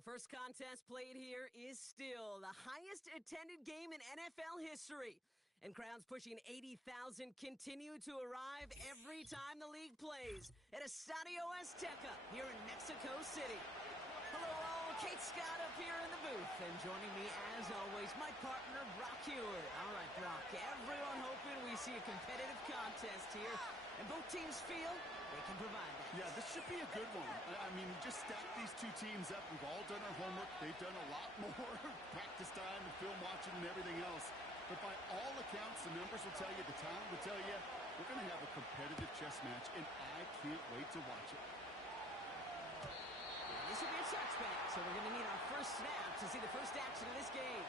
The first contest played here is still the highest attended game in NFL history. And crowds pushing 80,000 continue to arrive every time the league plays at Estadio Azteca here in Mexico City. Hello all, Kate Scott up here in the booth. And joining me as always, my partner Brock Hewitt. All right, Brock, everyone hoping we see a competitive contest here. And both teams feel they can provide that. Yeah, this should be a good one. I mean, just stack these two teams up. We've all done our homework. They've done a lot more practice time and film watching and everything else. But by all accounts, the numbers will tell you, the talent will tell you, we're going to have a competitive chess match, and I can't wait to watch it. This will be a touchback, so we're going to need our first snap to see the first action of this game.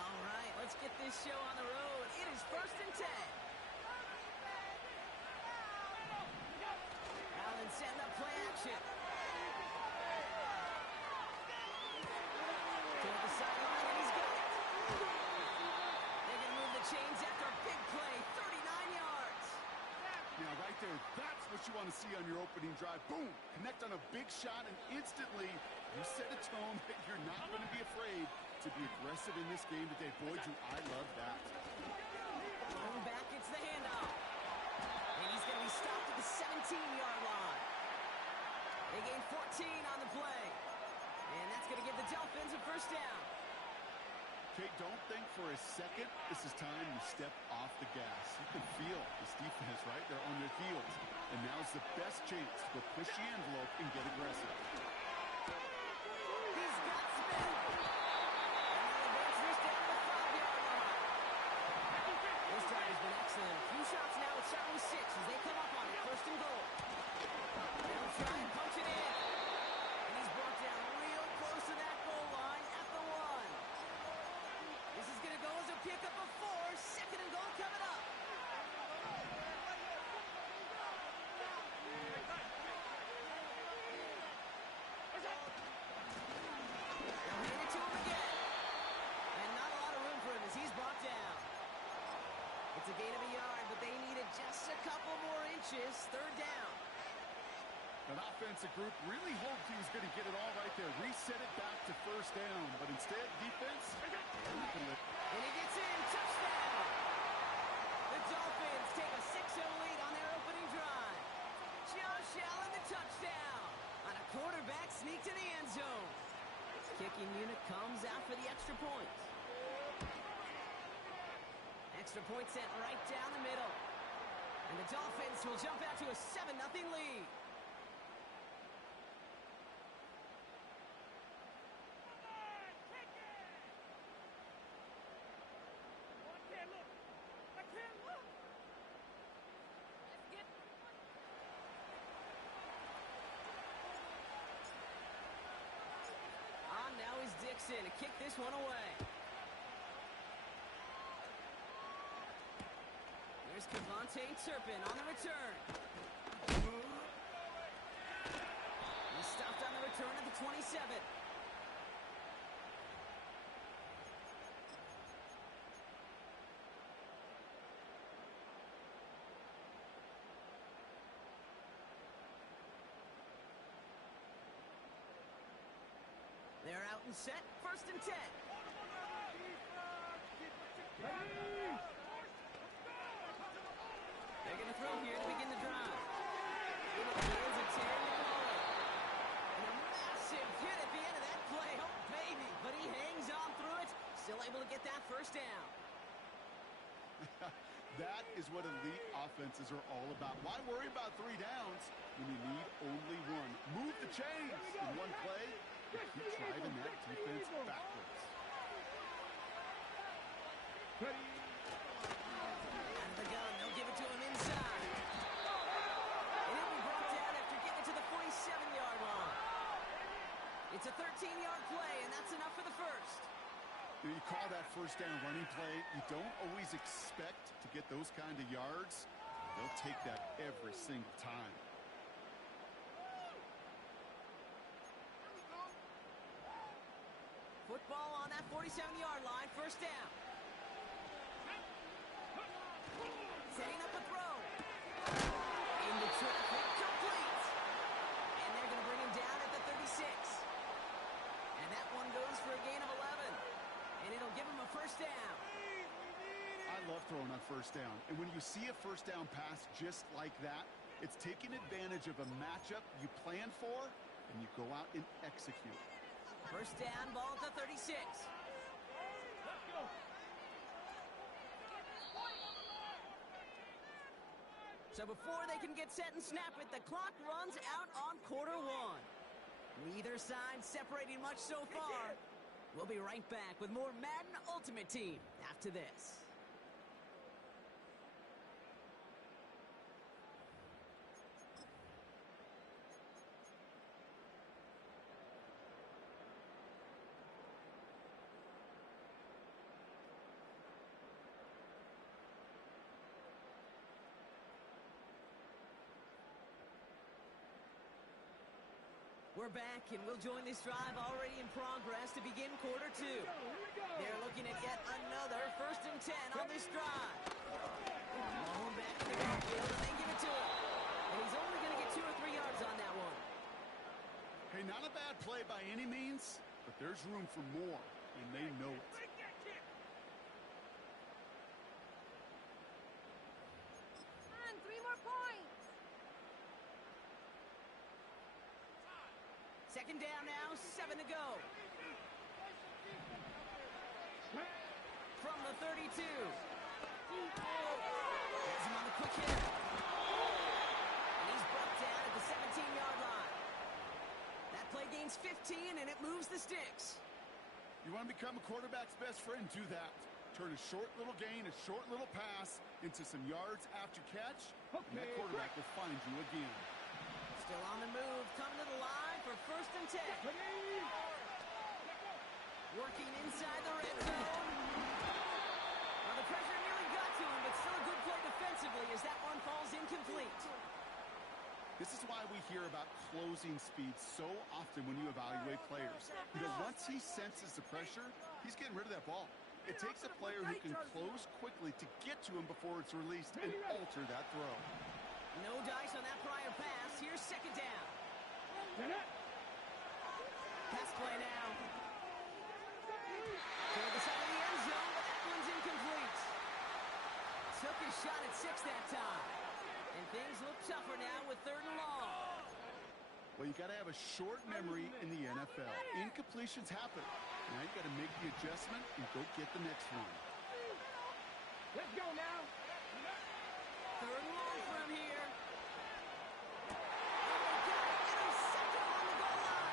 All right, let's get this show on the road. It is 1st and 10. Allen setting up play action. Toward the sideline, and he's got it. They're going to move the chains after a big play, 39 yards. Now, right there, that's what you want to see on your opening drive. Boom! Connect on a big shot, and instantly you set a tone that you're not going to be afraid to be aggressive in this game today. Boy, do I love that. Going back, it's the handoff. And he's going to be stopped at the 17-yard line. They gain 14 on the play. And that's going to give the Dolphins a first down. Kate, don't think for a second this is time you step off the gas. You can feel this defense, right? They're on their heels. And now's the best chance to go push the envelope and get aggressive. He's got Smith. And they'll advance this down to the 5-yard line. This drive has been excellent. A few shots now at 76 as they come up on it. 1st and goal. They'll try and punch it in. And he's brought down real close to that goal line at the 1. This is going to go as a pickup of 4. 2nd and goal coming up. They'll hand it to him again. And not a lot of room for him as he's brought down. It's a gain of a yard, but they needed just a couple more inches. 3rd down. That offensive group really hoped he was going to get it all right there. Reset it back to 1st down. But instead, defense, And he gets in. Touchdown. The Dolphins take a 6-0 lead on their opening drive. Josh Allen, the touchdown. On a quarterback sneak to the end zone. Kicking unit comes out for the extra point. Extra point sent right down the middle. And the Dolphins will jump out to a 7-0 lead. On now is Dixon to kick this one away. Here's Kevontae Turpin on the return. He's stopped on the return at the 27. They're out and set. 1st and 10. They're going to throw here to begin the drive. And it is a Terry McLaurin. And a massive hit at the end of that play. Oh, baby. But he hangs on through it. Still able to get that 1st down. That is what elite offenses are all about. Why worry about 3 downs when you need only 1? Move the chains in one play and keep driving that defense backwards. Out of the gun, they'll give it to him inside. And he'll be brought down after getting it to the 47-yard line. It's a 13-yard play, and that's enough for the 1st. You call that 1st down running play. You don't always expect to get those kind of yards. They'll take that every single time. ball on that 47-yard line, first down. Setting up a throw. Into traffic, complete. And they're going to bring him down at the 36. And that one goes for a gain of 11. And it'll give him a first down. I love throwing on first down. And when you see a first down pass just like that, it's taking advantage of a matchup you plan for, and you go out and execute. First down, ball at the 36. So before they can get set and snap it, the clock runs out on quarter one. Neither side separating much so far. We'll be right back with more Madden Ultimate Team after this. We're back, and we'll join this drive already in progress to begin quarter two. They're looking at yet another 1st and 10 on this drive. Ball back to the backfield, and they give it to him. And he's only going to get 2 or 3 yards on that one. Hey, not a bad play by any means, but there's room for more, and they know it. Come on, 3 more points. Second down now, 7 to go. From the 32. Has him on the quick hit. And he's brought down at the 17-yard line. That play gains 15, and it moves the sticks. You want to become a quarterback's best friend? Do that. Turn a short little gain, a short little pass into some yards after catch, and that quarterback will find you again. Still on the move, coming to the line for 1st and 10. Working inside the red zone. Well, the pressure nearly got to him, but still a good play defensively as that one falls incomplete. This is why we hear about closing speed so often when you evaluate players. You know, once he senses the pressure, he's getting rid of that ball. It takes a player who can close quickly to get to him before it's released and alter that throw. No dice on that prior pass. Here's second down. Pass play now. Toward the side of the end zone, but that one's incomplete. Took his shot at 6 that time. And things look tougher now with 3rd and long. Well, you got to have a short memory in the NFL. Incompletions happen. Now you got to make the adjustment and go get the next one. Let's go now. 3rd and long for him here. Oh, they got it. Intercepted on the goal line.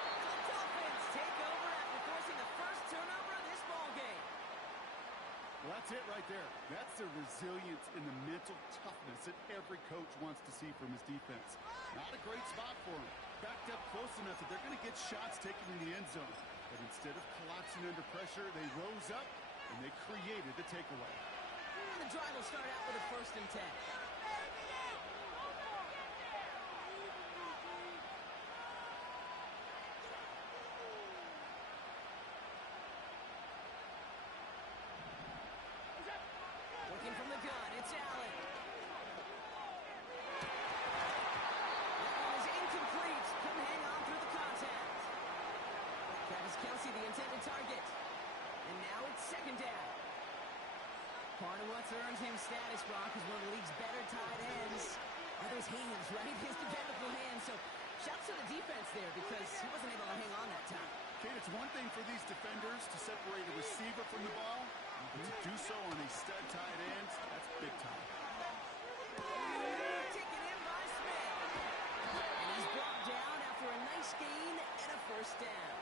And the Dolphins take over after forcing the first turnover of this ball game. Well, that's it right there. That's the resilience and the mental toughness that every coach wants to see from his defense. Not a great spot for him. Backed up close enough that they're going to get shots taken in the end zone. But instead of collapsing under pressure, they rose up and they created the takeaway. And the drive will start out with a 1st and 10. Working from the gun, it's Allen. That one is incomplete. Couldn't hang on through the contact. Travis Kelce, the intended target. And now it's second down. Part of what's earned him status, Brock, is one of the league's better tight ends. Are those hands, right? His dependable hands. So shouts to the defense there because he wasn't able to hang on that time. Kate, it's one thing for these defenders to separate a receiver from the ball, but to do so on a stud tight end, that's big time. Taken in by Smith. And he's brought down after a nice gain and a first down.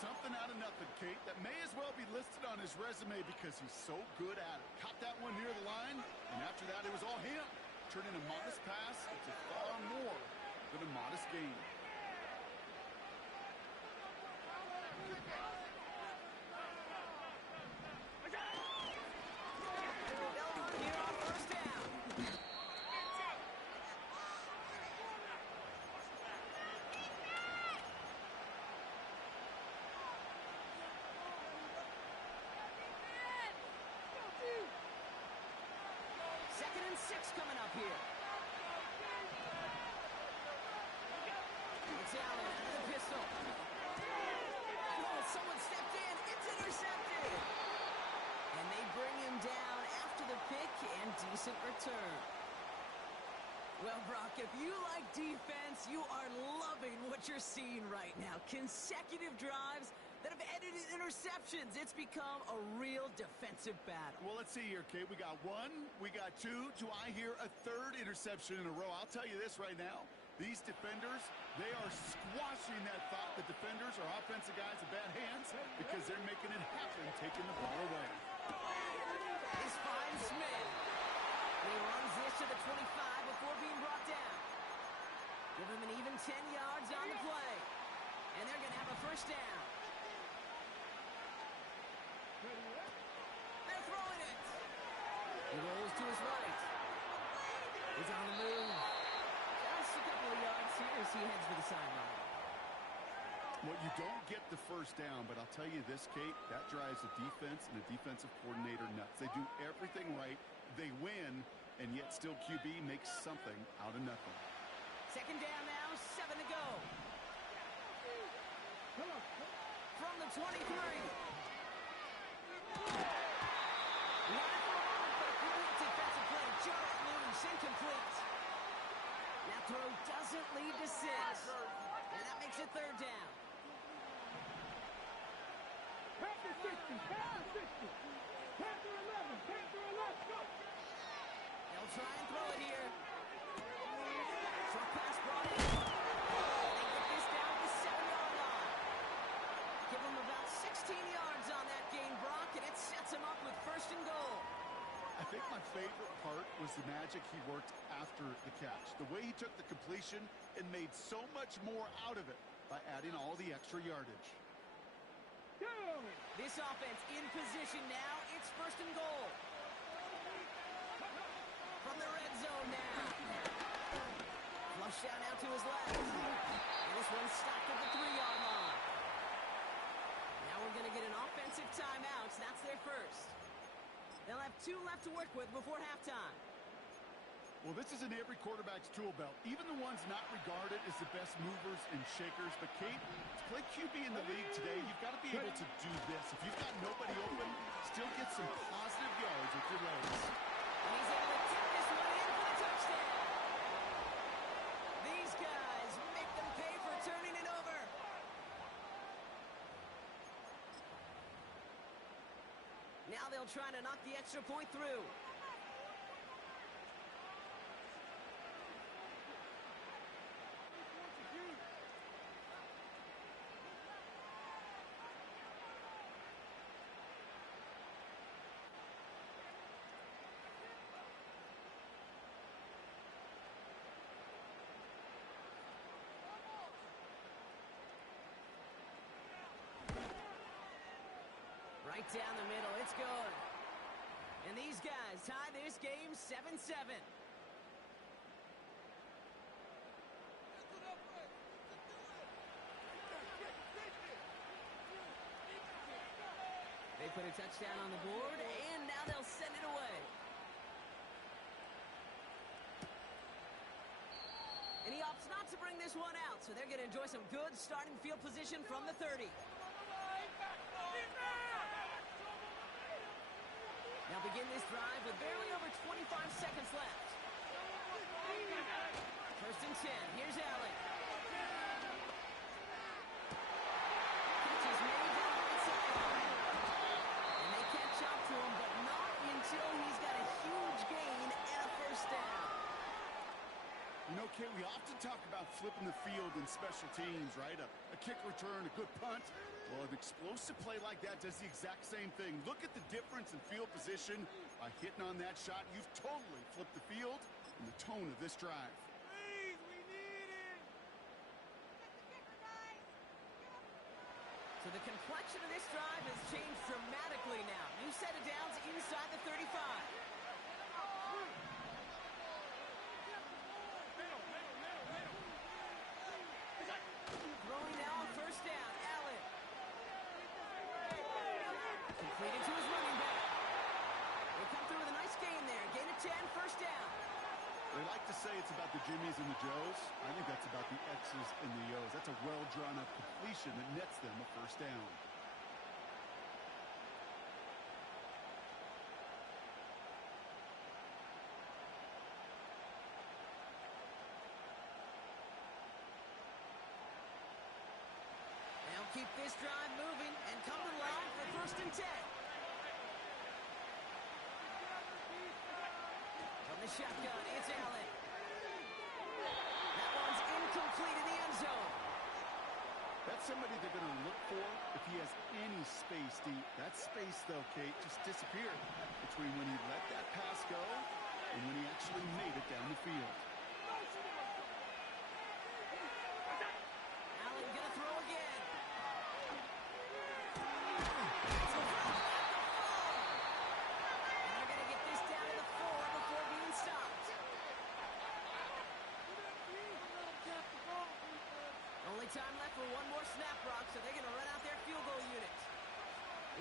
Something out of nothing, Kate, that may as well be listed on his resume because he's so good at it. Caught that one near the line, and after that, it was all him. Turning a modest pass into far more than a modest gain. They'll run here on first down. 6 coming up here. It's Allen under the pistol. Oh, someone stepped in. It's intercepted. And they bring him down after the pick and decent return. Well, Brock, if you like defense, you are loving what you're seeing right now. Consecutive drives that have ended in interceptions. It's become a real defensive battle. Well, let's see here, Kate. We got 1, we got 2. Do I hear a 3rd interception in a row? I'll tell you this right now. These defenders, they are squashing that thought that defenders are offensive guys with bad hands because they're making it happen, taking the ball away. This finds Smith. He runs this to the 25 before being brought down. Give him an even 10 yards on the play. And they're going to have a first down. They're throwing it. He rolls to his right. He's on the move. Just a couple of yards here as he heads for the sideline. Well, you don't get the first down, but I'll tell you this, Kate, that drives the defense and the defensive coordinator nuts. They do everything right. They win, and yet still QB makes something out of nothing. Second down now, 7 to go. From the 23. Defensive play, just loose, incomplete. That throw doesn't lead to 6. And that makes it 3rd down. Panther 60, Panther 60. Panther 11, Panther 11, go. They'll try and throw it here. Short pass brought in. They get this down to the 7-yard line. Give them about 16 yards on that gain, Brock, and it sets them up with 1st and goal. I think my favorite part was the magic he worked after the catch. The way he took the completion and made so much more out of it by adding all the extra yardage. This offense in position now. It's 1st and goal. From the red zone now. Flush down out to his left. And this one's stopped at the 3-yard line. Now we're going to get an offensive timeout. That's their first. They'll have 2 left to work with before halftime. Well, this is in every quarterback's tool belt, even the ones not regarded as the best movers and shakers. But, Kate, to play QB in the league today, you've got to be able to do this. If you've got nobody open, still get some positive yards with your legs. And he's able to tip this one in for the touchdown. These guys make them pay for turning it over. Now they'll try to knock the extra point through. Right down the middle, it's good. And these guys tie this game 7-7. They put a touchdown on the board, and now they'll send it away. And he opts not to bring this one out, so they're going to enjoy some good starting field position from the 30. Now begin this drive with barely over 25 seconds left. 1st and 10. Here's Allen. Catch is made down the sideline. And they catch up to him, but not until he's got a huge gain and a first down. You know, Kate, we often talk about flipping the field in special teams, right? A kick return, a good punt. Well, an explosive play like that does the exact same thing. Look at the difference in field position. By hitting on that shot, you've totally flipped the field and the tone of this drive. Please, we need it. So the complexion of this drive has changed dramatically now. New set of downs inside the 35. Throwing now on 1st down. Allen. Completed to his running back. They come through with a nice gain there. Gain of 10, 1st down. say it's about the Jimmies and the Joes. I think that's about the X's and the O's. That's a well-drawn-up completion that nets them a first down. They'll keep this drive moving and come to the line for 1st and 10. From the shotgun, it's Allen. That one's incomplete in the end zone. That's somebody they're going to look for if he has any space deep. That space, though, Kate, just disappeared between when he let that pass go and when he actually made it down the field. Allen going to throw again. And they're going to get this down to the 4 before being stopped. Only time left for one more snap, Brock, so they're going to run out their field goal unit.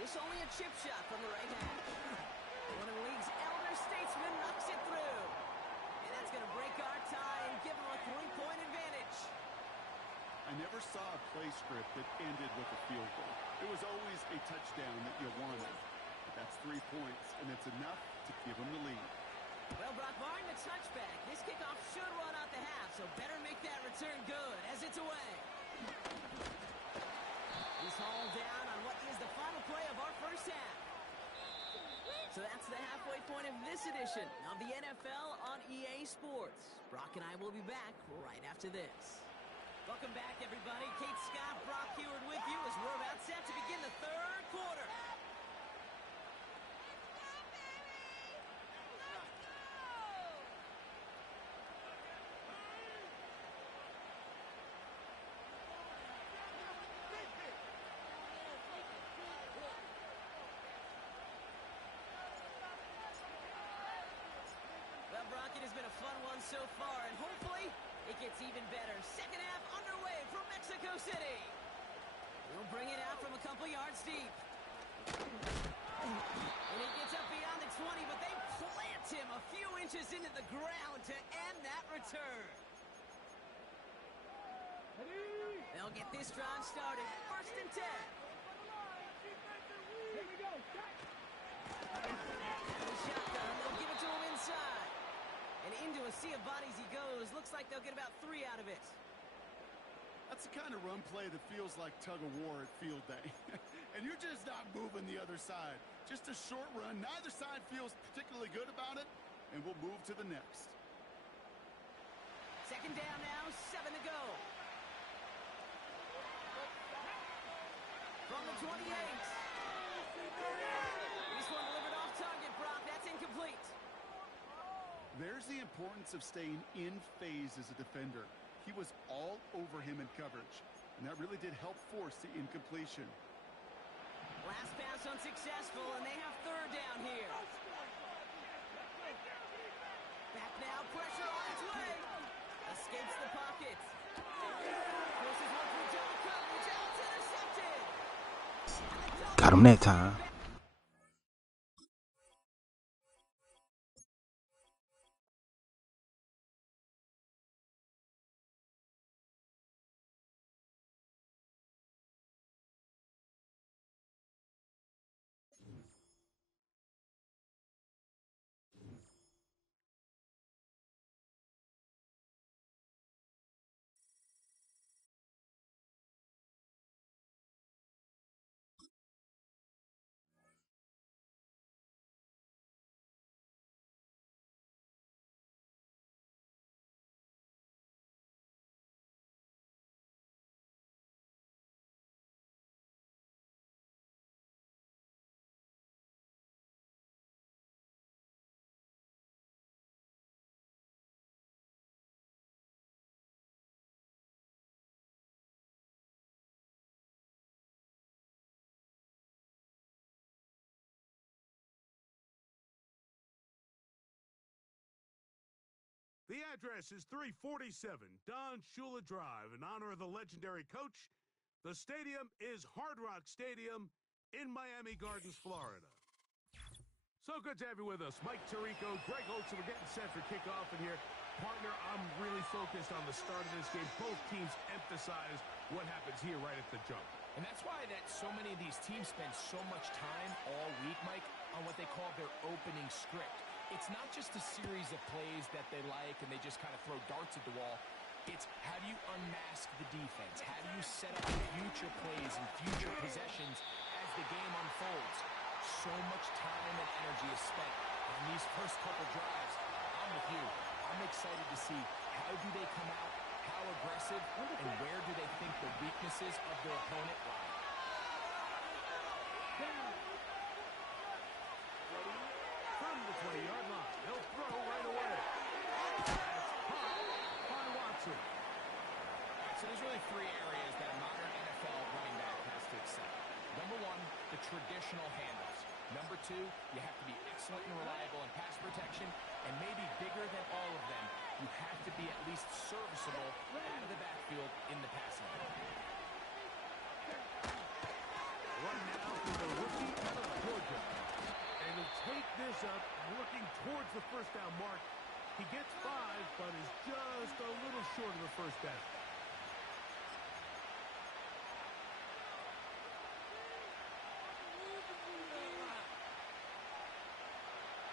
This only a chip shot from the right hash. One of the league's elder statesmen knocks it through. And that's going to break our tie and give them a 3-point advantage. I never saw a play script that ended with a field goal. It was always a touchdown that you wanted. But that's 3 points, and it's enough to give them the lead. Well, Brock, barring the touchback, this kickoff should run out the half, so better make that return good as it's away. He's hauled down on what is the final play of our first half. So that's the halfway point of this edition of the NFL on EA Sports. Brock and I will be back right after this. Welcome back, everybody. Kate Scott, Brock Heward with you as we're about set to begin the 3rd quarter. Well, Brock, it has been a fun one so far, and hopefully it gets even better. Second half underway from Mexico City. He'll bring it out from a couple yards deep. And he gets up beyond the 20, but they plant him a few inches into the ground to end that return. They'll get this drive started. 1st and 10. Here we go. The shotgun, they'll give it to him inside. And into a sea of bodies he goes. Looks like they'll get about 3 out of it. That's the kind of run play that feels like tug-of-war at field day. And you're just not moving the other side. Just a short run. Neither side feels particularly good about it. And we'll move to the next. 2nd down now, 7 to go. From the 28. This one delivered off target, Brock. That's incomplete. There's the importance of staying in phase as a defender. He was all over him in coverage, and that really did help force the incompletion. Last pass unsuccessful, and they have 3rd down here. Back now, pressure on its way. Escapes the pocket. Forces one through double coverage, and it's intercepted. Got him that time. The address is 347 Don Shula Drive in honor of the legendary coach. The stadium is Hard Rock Stadium in Miami Gardens, Florida. So good to have you with us. Mike Tirico, Greg Holtz, we're getting set for kickoff in here. Partner, I'm really focused on the start of this game. Both teams emphasize what happens here right at the jump. And that's why so many of these teams spend so much time all week, Mike, on what they call their opening script. It's not just a series of plays that they like and they just kind of throw darts at the wall. It's how do you unmask the defense? How do you set up future plays and future possessions as the game unfolds? So much time and energy is spent on these first couple drives. I'm with you. I'm excited to see how do they come out, how aggressive, and where do they think the weaknesses of their opponent lie. From the 20-yard line, he'll throw right away. That's caught by Watson. All right, so there's really three areas that a modern NFL running back has to excel. Number one, the traditional handles. Number two, you have to be excellent and reliable in pass protection, and maybe bigger than all of them, you have to be at least serviceable out of the backfield in the passing game. Run now for the rookie out of Georgia. And he'll take this up, working towards the first down mark. He gets 5, but is just a little short of the first down.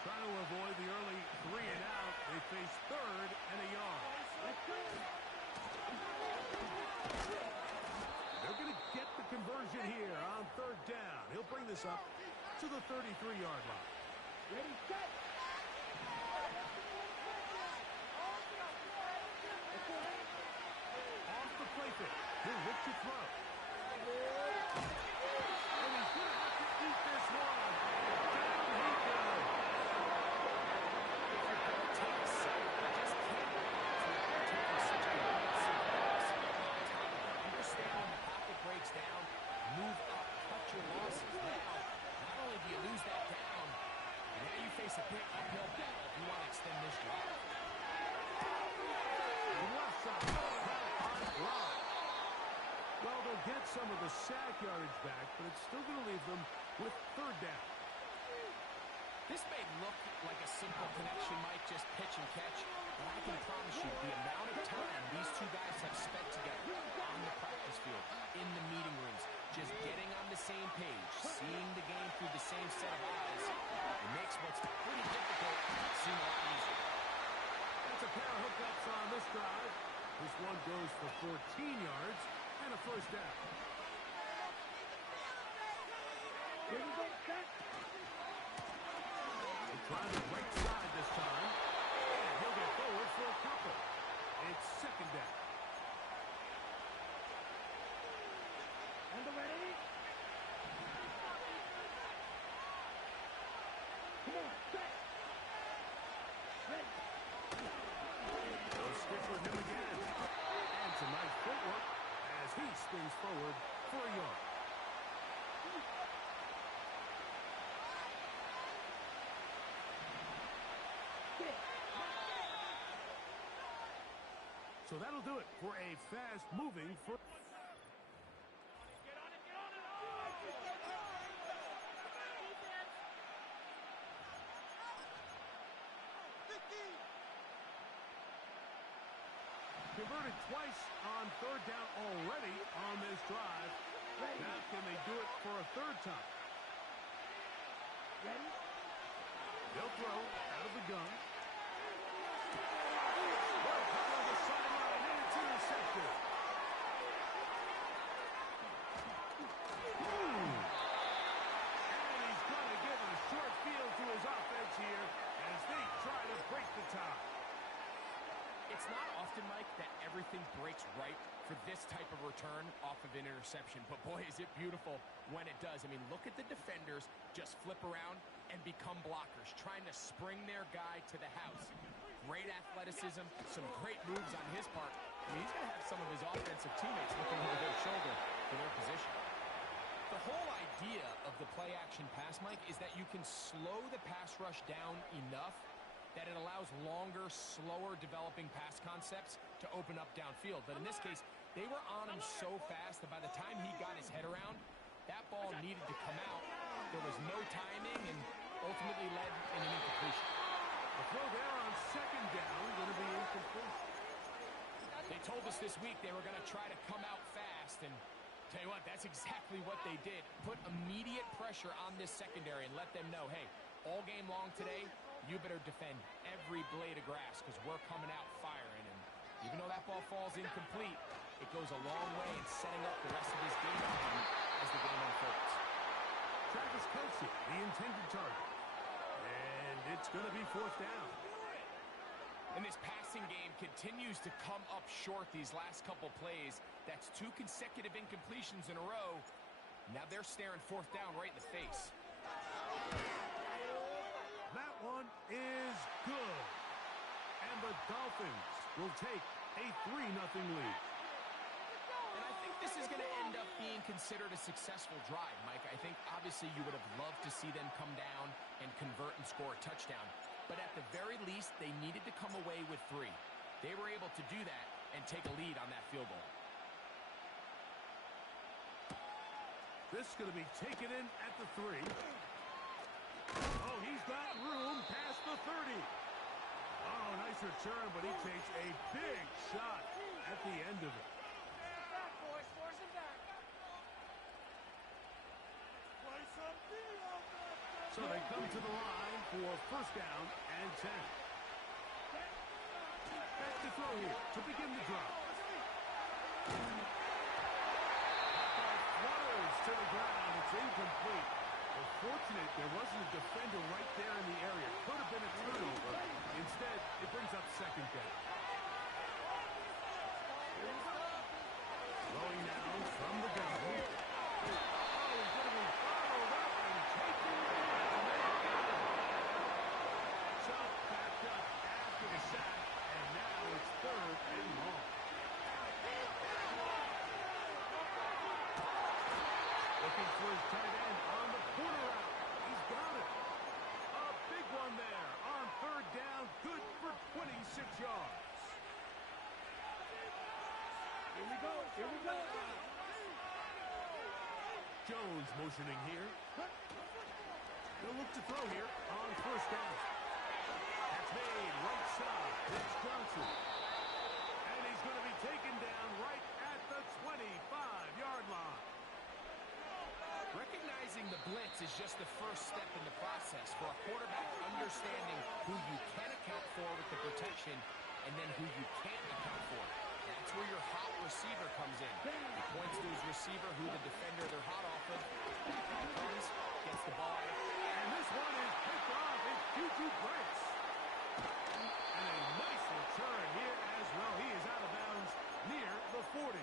Trying to avoid the early 3 and out. They face 3rd and a yard. They're going to get the conversion here on 3rd down. He'll bring this up to the 33-yard line. Ready, set. Off the play fake. He'll look to throw. And he's going to have to eat this one. Down he goes. Understand when the pocket breaks down, move up, cut your losses. Now, not only do you lose that down, but now you face a big uphill battle if you want to extend this drive. Left side. High drive. Well, they'll get some of the sack yardage back, but it's still going to leave them with 3rd down. This may look like a simple connection, Mike, just pitch and catch, but I can promise you the amount of time these two guys have spent together on the practice field, in the meeting rooms, just getting on the same page, seeing the game through the same set of eyes, it makes what's pretty difficult seem a lot easier. That's a pair of hookups on this drive. This one goes for 14 yards and a first down. Here we go, set. Trying the right side this time. And he'll get forward for a couple. It's 2nd down. And the ready. Come on, set. Ready. They'll stick with him again. And some nice footwork as he spins forward for a yard. So that'll do it for a fast-moving first. Converted twice on 3rd down already on this drive. Now can they do it for a 3rd time? Ready. They'll throw out of the gun. Well, out of the sideline, and it's intercepted. And he's going to give a short field to his offense here as they try to break the tie. It's not often, Mike, that everything breaks right for this type of return off of an interception. But, boy, is it beautiful when it does. I mean, look at the defenders just flip around and become blockers, trying to spring their guy to the house. Great athleticism, some great moves on his part. I mean, he's going to have some of his offensive teammates looking over their shoulder for their position. The whole idea of the play-action pass, Mike, is that you can slow the pass rush down enough that it allows longer, slower developing pass concepts to open up downfield. But in this case, they were on him so fast that by the time he got his head around, that ball needed to come out. There was no timing and ultimately led in an incompletion. The throw there on second down going to be incomplete. They told us this week they were going to try to come out fast, and tell you what, that's exactly what they did. Put immediate pressure on this secondary and let them know, hey, all game long today, you better defend every blade of grass because we're coming out firing. And even though that ball falls incomplete, it goes a long way in setting up the rest of this game plan as the game unfolds. Travis Kelce, the intended target. And it's going to be fourth down. And this passing game continues to come up short these last couple plays. That's 2 consecutive incompletions in a row. Now they're staring fourth down right in the face. That one is good. And the Dolphins will take a 3-0 lead. And I think this is going to end up being considered a successful drive, Mike. I think obviously you would have loved to see them come down and convert and score a touchdown. But at the very least, they needed to come away with 3. They were able to do that and take a lead on that field goal. This is going to be taken in at the 3. Oh, he's got room past the 30. Oh, nice return, but he takes a big shot at the end of it. Back, boys. Force him back. So they come to the line for first down and 10. Back to throw here to begin the drive. Flutters to the ground. It's incomplete. Well, fortunate there wasn't a defender right there in the area. Could have been a turnover. Instead, it brings up second down. Throwing now from the gun. Jones motioning here. He'll look to throw here on first down. That's made right side. It's Johnson. And he's going to be taken down right at the 25-yard line. Recognizing the blitz is just the first step in the process for a quarterback understanding who you can account for with the protection and then who you can't account for. That's where your hot receiver comes in. He points to his receiver, who the defender they're hot off of. Back he comes, gets the ball. And this one is picked off. It's Juju Brents. And a nice return here as well. He is out of bounds near the 40.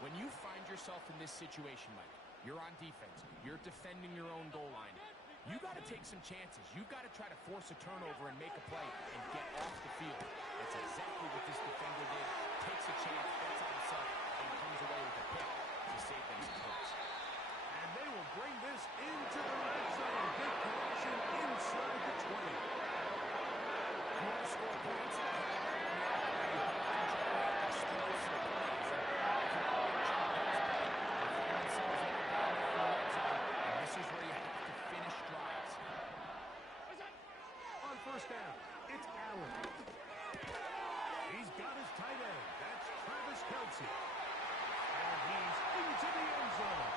When you find yourself in this situation, Mike, you're on defense. You're defending your own goal line. You got to take some chances. You got to try to force a turnover and make a play and get off the field. That's exactly what this defender did. Takes a chance, bets on himself, and comes away with a pick to save them some points. And they will bring this into the red zone. Big connection inside the 20. You want to score points? This is where you have to finish drives. On first down, it's Allen. He's got his tight end. That's Travis Kelce. And he's into the end zone.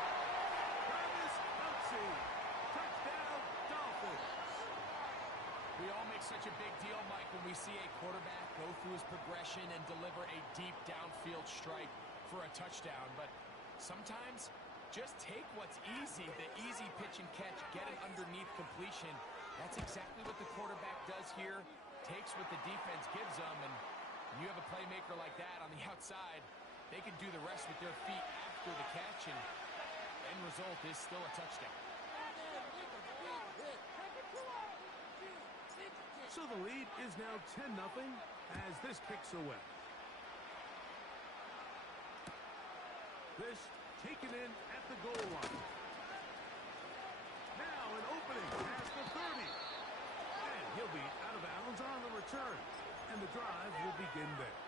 Travis Kelce. Touchdown, Dolphins. We all make such a big deal, Mike, when we see a quarterback go through his progression and deliver a deep downfield strike for a touchdown. But sometimes, just take what's easy, the easy pitch and catch, get it underneath completion. That's exactly what the quarterback does here. Takes what the defense gives them, and when you have a playmaker like that on the outside, they can do the rest with their feet after the catch, and the end result is still a touchdown. So the lead is now 10-0 as this kicks away. This taken in at the goal line. Now an opening past the 30. And he'll be out of bounds on the return. And the drive will begin there.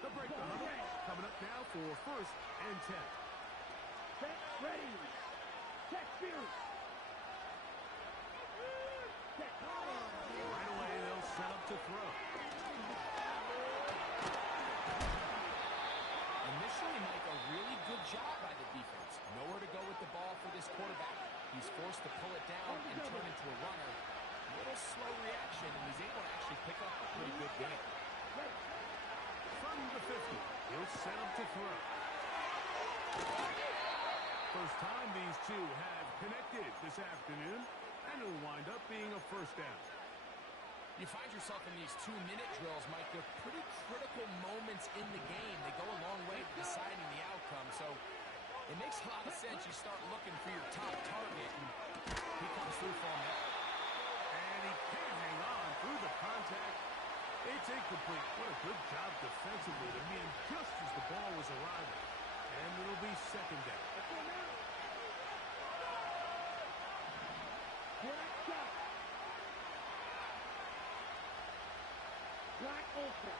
The break coming up now for first and 10. Set, ready. Set, fierce. Set. Right away, they'll set up to throw. Initially, Mike, a really good job by the defense. Nowhere to go with the ball for this quarterback. He's forced to pull it down and turn into a runner. A little slow reaction, and he's able to actually pick up a pretty good game. From the 50, he'll set up to throw. First time these two have connected this afternoon, and it'll wind up being a first down. You find yourself in these 2-minute drills, Mike. They're pretty critical moments in the game. They go a long way to deciding the outcome. So it makes a lot of sense. You start looking for your top target, and he comes through for him. And he can't hang on through the contact. It's incomplete. What a good job defensively to me, and just as the ball was arriving. And it'll be second down. Black Ultra.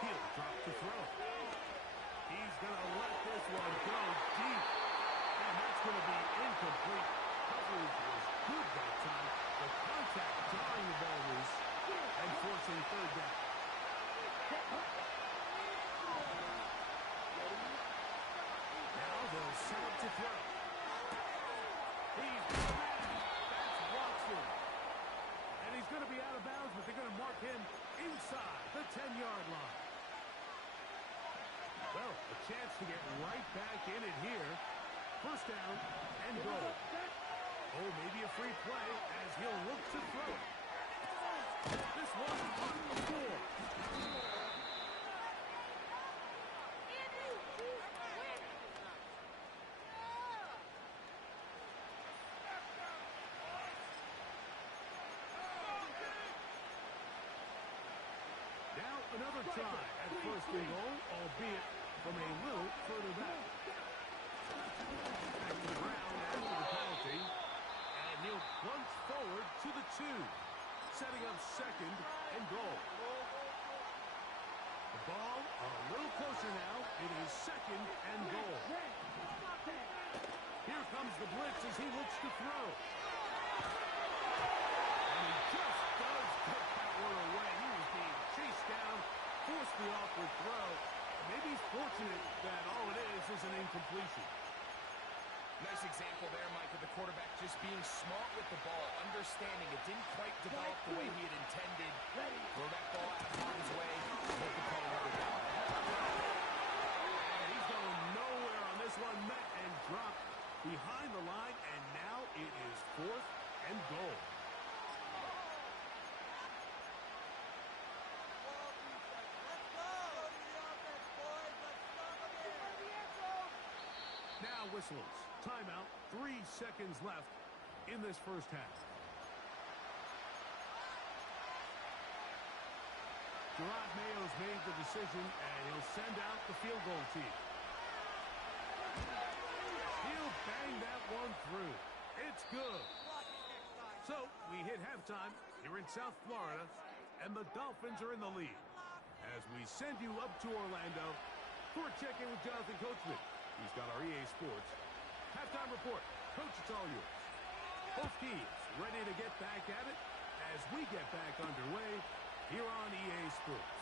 He'll drop the throw. He's going to let this one go deep. And that's going to be incomplete. Coverage was good that time. The contact jarring the ball loose and forcing third down. Now they'll set up to throw. He's that's Watson. And he's going to be out of bounds, but they're going to mark him inside the 10-yard line. Well, a chance to get right back in it here. First down and goal. Oh, maybe a free play as he'll look to throw it. This one on the floor. Now another try at first and goal, albeit from a little further back. Back to the ground after the penalty. And he'll plunge forward to the 2. Setting up second and goal. The ball a little closer now. It is second and goal. Here comes the blitz as he looks to throw. And he just does get that one away. He was being chased down, forced the awkward throw. Maybe he's fortunate that all it is an incompletion. Nice example there, Mike, of the quarterback just being smart with the ball, understanding it didn't quite develop the way he had intended. Throw that ball out of harm's way, make the play another down. And he's going nowhere on this one, met and dropped behind the line, and now it is fourth and goal. Now whistles. Timeout. 3 seconds left in this first half. Gerard Mayo's made the decision, and he'll send out the field goal team. He'll bang that one through. It's good. So we hit halftime here in South Florida, and the Dolphins are in the lead. As we send you up to Orlando for a check-in with Jonathan Coachman. He's got our EA Sports halftime report. Coach, it's all yours. Both teams ready to get back at it as we get back underway here on EA Sports.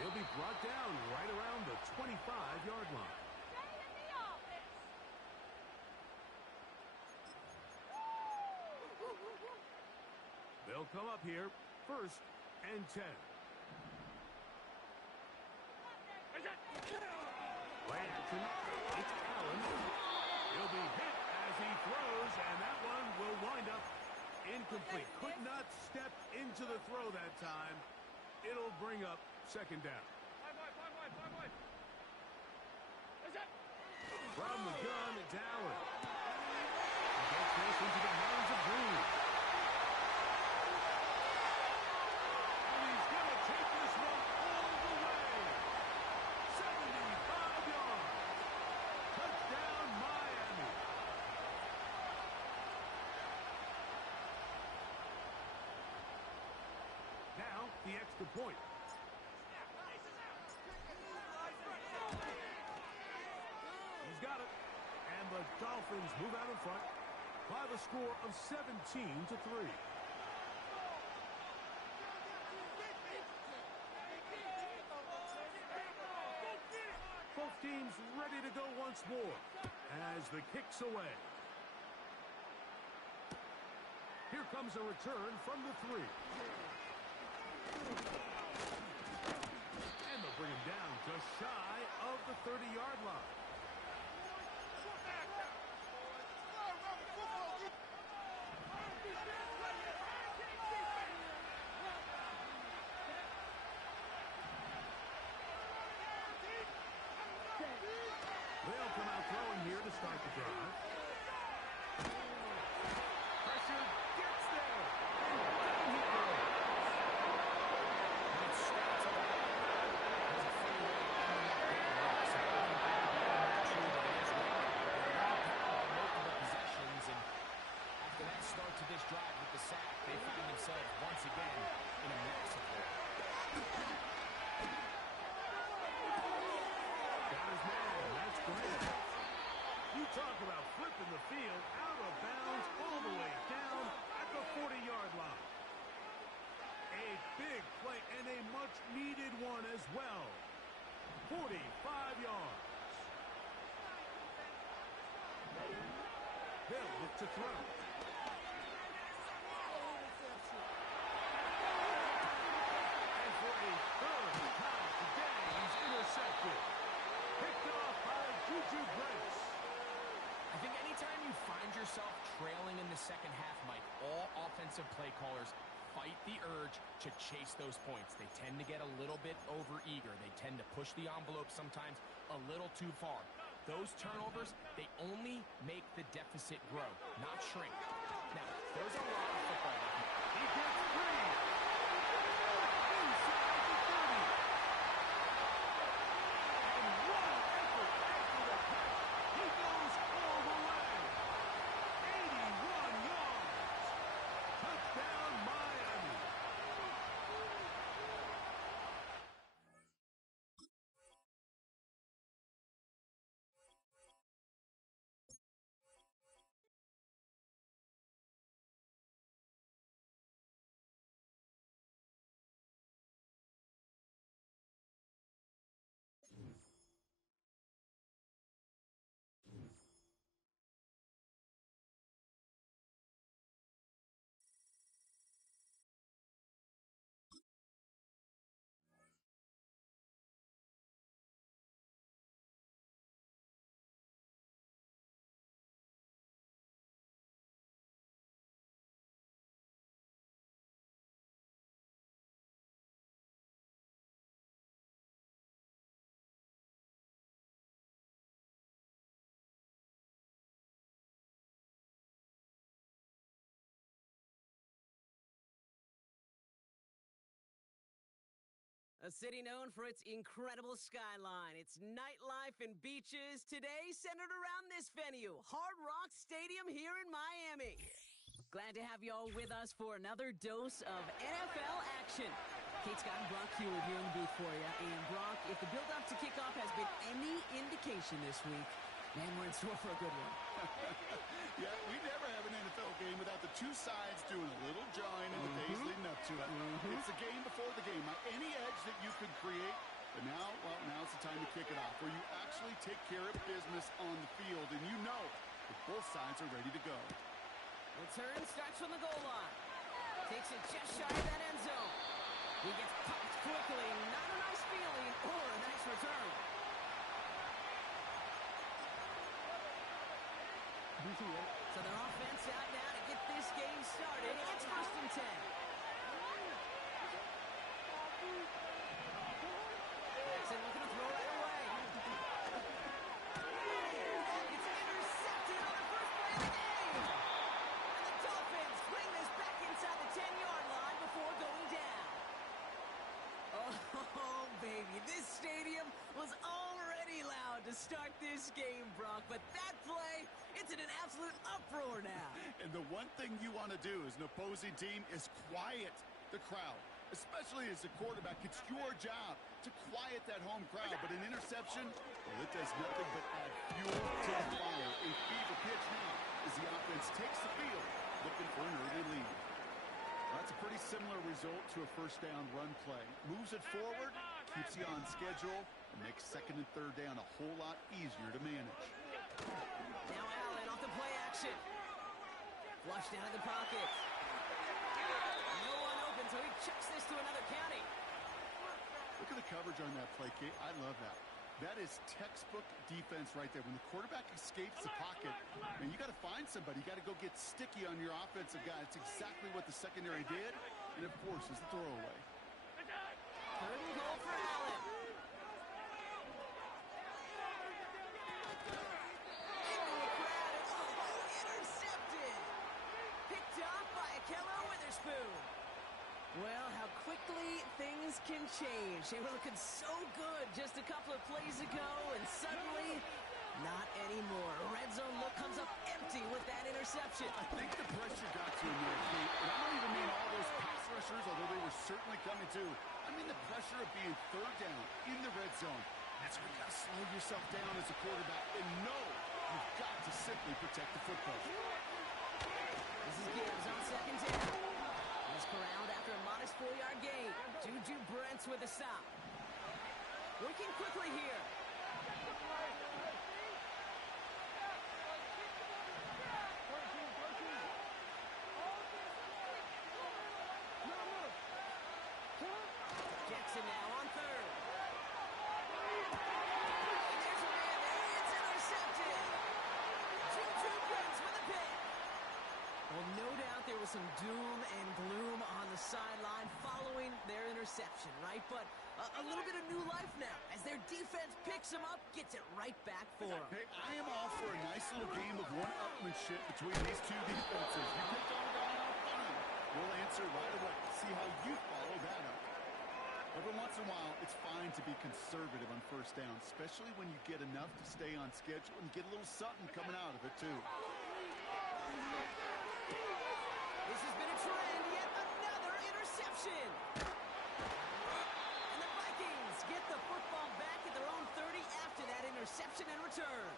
He'll be brought down right around the 25-yard line. They'll come up here first and 10. Play action. It's Allen. He'll be hit as he throws, and that one will wind up incomplete. Could not step into the throw that time. It'll bring up second down. From the gun, it's Allen. He gets this into the hands of Green. And he's going to take this one all the way. 75 yards. Touchdown, Miami. Now, the extra point. He's got it. And the Dolphins move out in front by the score of 17-3. Both teams ready to go once more as the kick's away. Here comes a return from the 3. And they'll bring him down just shy of the 30-yard line. They'll come out throwing here to start the drive. Pressure gets there. And down he goes. And it starts off as a freeway on the MADDEN. So naturally that is right. Multiple possessions, and after that start to this drive with the sack, they find themselves once again in a massive hole. Got his man. That's great. You talk about flipping the field out of bounds all the way down at the 40-yard line. A big play and a much-needed one as well. 45 yards. They'll look to throw. And for a third time today, he's intercepted. Picked off by Juju Brents. I think anytime you find yourself trailing in the second half, Mike, all offensive play callers fight the urge to chase those points. They tend to get a little bit over-eager. They tend to push the envelope sometimes a little too far. Those turnovers, they only make the deficit grow, not shrink. Now, there's a lot of football. He gets free. Inside the 30. And what an effort after the catch. He goes all the way. 81 yards. Touchdown, Miami. A city known for its incredible skyline, its nightlife and beaches, today centered around this venue, Hard Rock Stadium here in Miami. Glad to have you all with us for another dose of NFL action. Kate Scott and Brock Hewlett here in the booth for you. And Brock, if the build-up to kickoff has been any indication this week, man, we're in store for a good one. Yeah, we never have an NFL game without the two sides doing a little jawing in the days leading up to it. It's the game before the game. Any edge that you could create, but now, well, now's the time to kick it off, where you actually take care of business on the field, and you know that both sides are ready to go. Return starts from the goal line. Takes it just shy of that end zone. He gets popped quickly. Not a nice feeling or a nice return. So their offense out now to get this game started. It's 1st and 10. Jackson looking to throw right away. It's intercepted on the first play of the game. And the Dolphins bring this back inside the 10-yard line before going down. Oh, baby, this stadium was already loud to start this game, Brock, but that play, it's in an absolute uproar now. And the one thing you want to do as an opposing team is quiet the crowd. especially as a quarterback. It's your job to quiet that home crowd, but an interception, well, it does nothing but add fuel to the fire. A fever pitch now as the offense takes the field, looking for an early lead. That's a pretty similar result to a first down run play. Moves it forward, keeps you on schedule, and makes second and third down a whole lot easier to manage. Now Allen off the play action. Flushed out of the pocket. No one open, so he chucks this to another county. Look at the coverage on that play, Kate. I love that. That is textbook defense right there. When the quarterback escapes the pocket, and you got to find somebody. You got to go get sticky on your offensive guy. It's exactly what the secondary did, and it forces the throwaway. Third and goal for Allen. Into a crowd, and intercepted. Picked off by Akello Witherspoon. Well, how quickly things can change. They were looking so good just a couple of plays ago, and suddenly, not anymore. Red zone look comes up empty with that interception. I think the pressure got to him there, Kate. And I don't even mean all those pass rushers, although they were certainly coming too. I mean the pressure of being third down in the red zone. That's where you got to slow yourself down as a quarterback and know you've got to simply protect the football. This is Gibbs on second down. He's corralled after a modest 4-yard gain. Juju Brents with a stop. Working quickly here. Jackson now on third. And there's a man there. It's intercepted. Juju Brents with a pick. Well, no doubt there was some doom and gloom on the sideline following their interception, right? But a little bit of new life now as their defense picks them up, gets it right back for them. Hey, I am all for a nice little game of one-upmanship between these two defenses. You picked on a guy, fine. We'll answer right away. See how you follow that up. Every once in a while, it's fine to be conservative on first down, especially when you get enough to stay on schedule and get a little something coming out of it, too. This has been a trend, yet another interception. And the Vikings get the football back at their own 30 after that interception and return.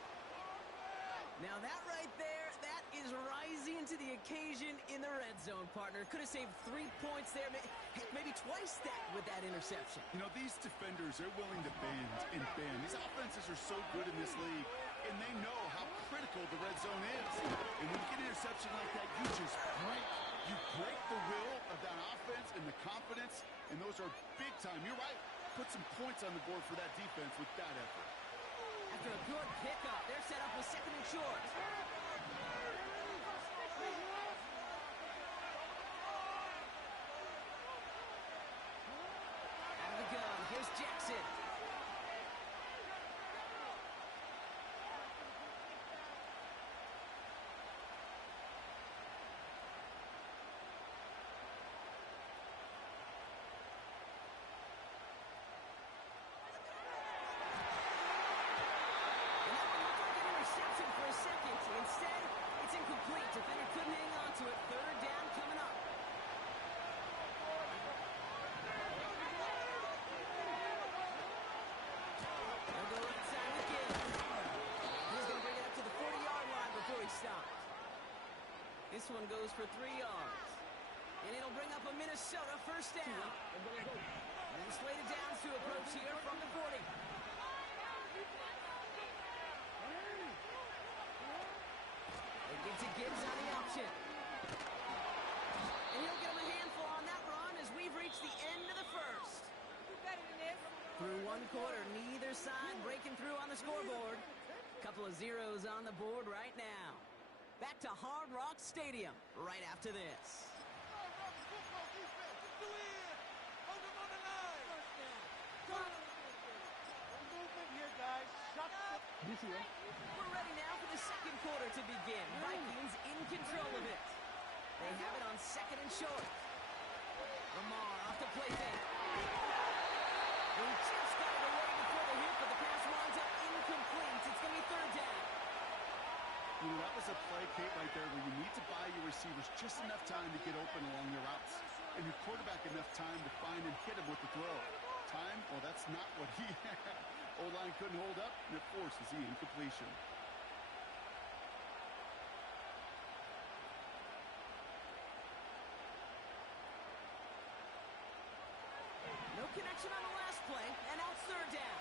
Now that right there, that is rising to the occasion in the red zone, partner. Could have saved 3 points there, maybe twice that with that interception. You know, these defenders, they're willing to bend and bend. These offenses are so good in this league, and they know how critical the red zone is. And when you get an interception like that, you just break. You break the will of that offense and the confidence, and those are big time. You're right. Put some points on the board for that defense with that effort. After a good pickup, they're set up with second and short. Out of the gun, here's Jackson. Instead, it's incomplete. Defender couldn't hang on to it. Third down coming up. They'll go right side with Gibbs. He's going to bring it up to the 40-yard line before he stops. This one goes for 3 yards. And it'll bring up a Minnesota first down. And slated downs to approach here from the 40. Get to Gibbs on the option. And he'll give him a handful on that run as we've reached the end of the first. Through one quarter, neither side breaking through on the scoreboard. Couple of zeros on the board right now. Back to Hard Rock Stadium right after this. We're ready now for the second quarter to begin. Vikings in control of it. They have it on second and short. Lamar off the play fake. He just got it away before the hit, but the pass winds up incomplete. It's going to be third down. You know, that was a play, Kate, right there where you need to buy your receivers just enough time to get open along their routes. and your quarterback enough time to find and hit him with the throw. Time? Well, that's not what he had. O-line couldn't hold up, and it forces the incompletion. No connection on the last play, and now it's third down.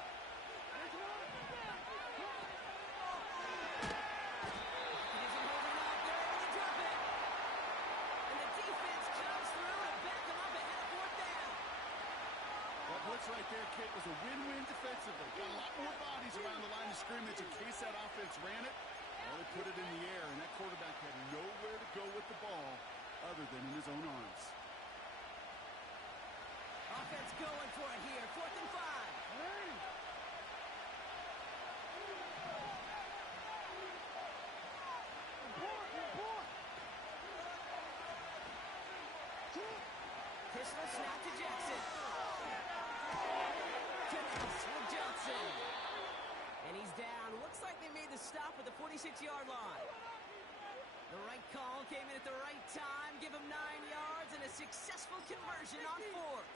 Blitz right there, Kit, was a win-win defensively. Got a lot more bodies around the line of scrimmage in case that offense ran it. Well, they put it in the air, and that quarterback had nowhere to go with the ball other than in his own arms. Offense going for it here. 4th and 5. Pistol snap to Jackson. Johnson. And he's down. Looks like they made the stop at the 46-yard line. The right call came in at the right time. Give him 9 yards and a successful conversion on 4th.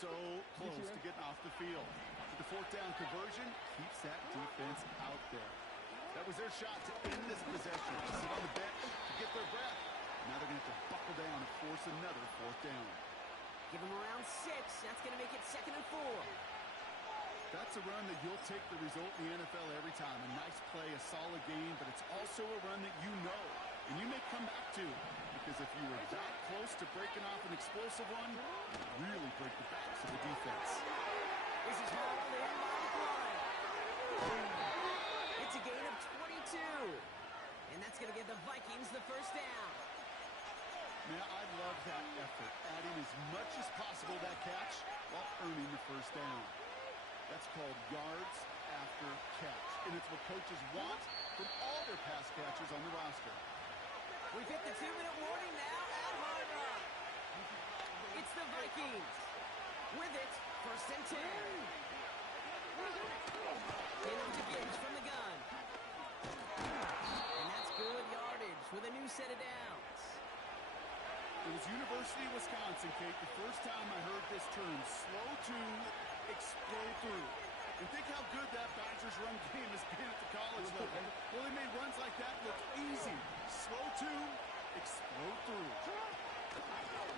So close to getting off the field. But the 4th down conversion keeps that defense out there. That was their shot to end this possession. Sit on the bench to get their breath. Now they're going to have to buckle down and force another 4th down. Give him around 6. That's going to make it 2nd and 4. That's a run that you'll take the result in the NFL every time. A nice play, a solid game, but it's also a run that you know and you may come back to, because if you were that close to breaking off an explosive one, it really break the backs of the defense. This is hauled in by the line. It's a gain of 22, and that's going to give the Vikings the 1st down. Man, I love that effort, adding as much as possible to that catch while earning the 1st down. That's called yards after catch, and it's what coaches want from all their pass catchers on the roster. We've hit the 2-minute warning now at Hard Rock. It's the Vikings. With it, 1st and 10. Into to Gibbs from the gun. And that's good yardage with a new set of downs. It was University of Wisconsin, Kate, the first time I heard this term, slow to explode through. And think how good that Badgers run game has been at the college level. Well, they made runs like that look easy. Slow to explode through.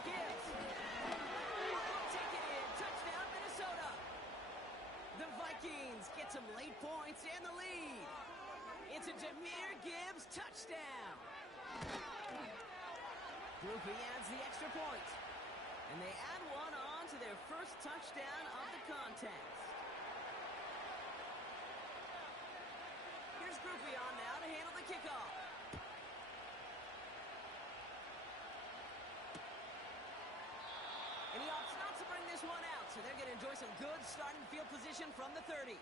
Gibbs. Take it in. Touchdown, Minnesota. The Vikings get some late points and the lead. It's a Jahmyr Gibbs touchdown. Groupie adds the extra point. And they add one on to their first touchdown of the contest. Here's Groupie on now to handle the kickoff. And he opts not to bring this one out, so they're going to enjoy some good starting field position from the 30.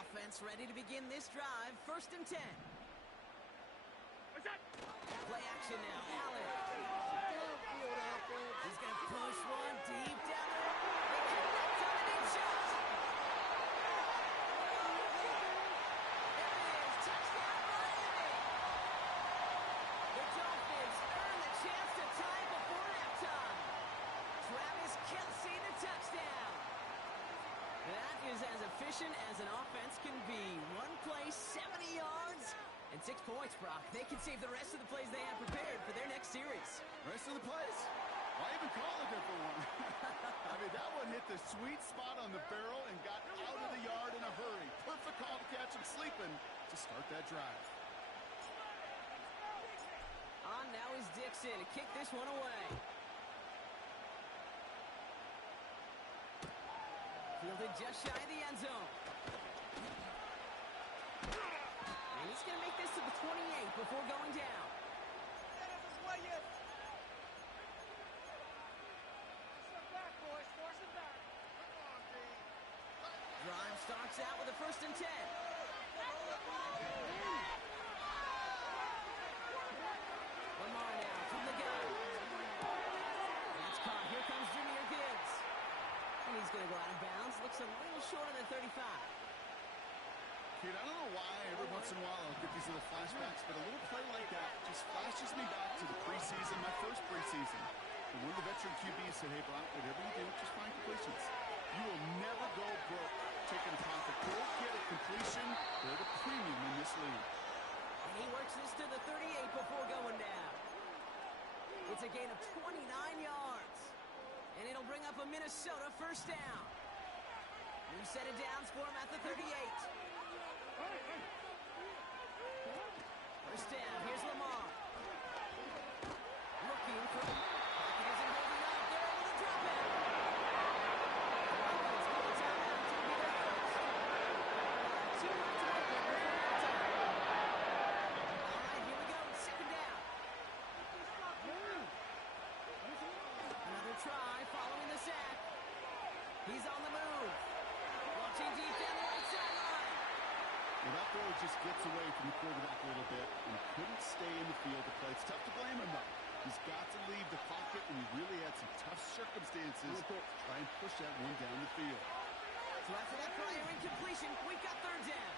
Offense ready to begin this drive. 1st and 10. Play action now. Allen. He's going to push one deep down the road. They connect on a deep shot. There it is. Touchdown, Miami. The Dolphins earn the chance to tie before halftime. Travis Kelce, the touchdown. That is as efficient as an offense can be. One play, 70 yards, and 6 points, Brock. They can save the rest of the plays they have prepared for their next series. Rest of the plays? Why even call a different one? I mean, that one hit the sweet spot on the barrel and got out of the yard in a hurry. Perfect call to catch him sleeping to start that drive. On now is Dixon to kick this one away. Fielded just shy of the end zone. And he's going to make this to the 28 before going down. Drive starts out with a 1st and 10. Lamar now from the gun. That's caught. Here comes Jahmyr Gibbs. And he's going to go out of bounds. Looks a little short of the 35. Kid, I don't know why every once in a while I'll get these little flashbacks, but a little play like that just flashes me back to the preseason, my first preseason. And one of the veteran QBs said, hey, Brock, whatever you do, just find completions. You will never go broke taking a profit. Go get a completion. They're the premium in this league. And he works this to the 38 before going down. It's a gain of 29 yards. And it'll bring up a Minnesota first down. New set of downs for him at the 38. First down, here's Lamar. Looking for Pocket isn't holding up. They're able to drop it. Let's go to timeout. It'll be their first. 2 left to make it before halftime. All right, here we go. Second down. Another try following the sack. He's on the move. Watching deep down the right sideline. Well, that throw just gets away from the quarterback a little bit and couldn't stay in the field to play. It's tough to blame him, though. He's got to leave the pocket, and he really had some tough circumstances to try and push that one down the field. So after that prior incompletion, we've got third down.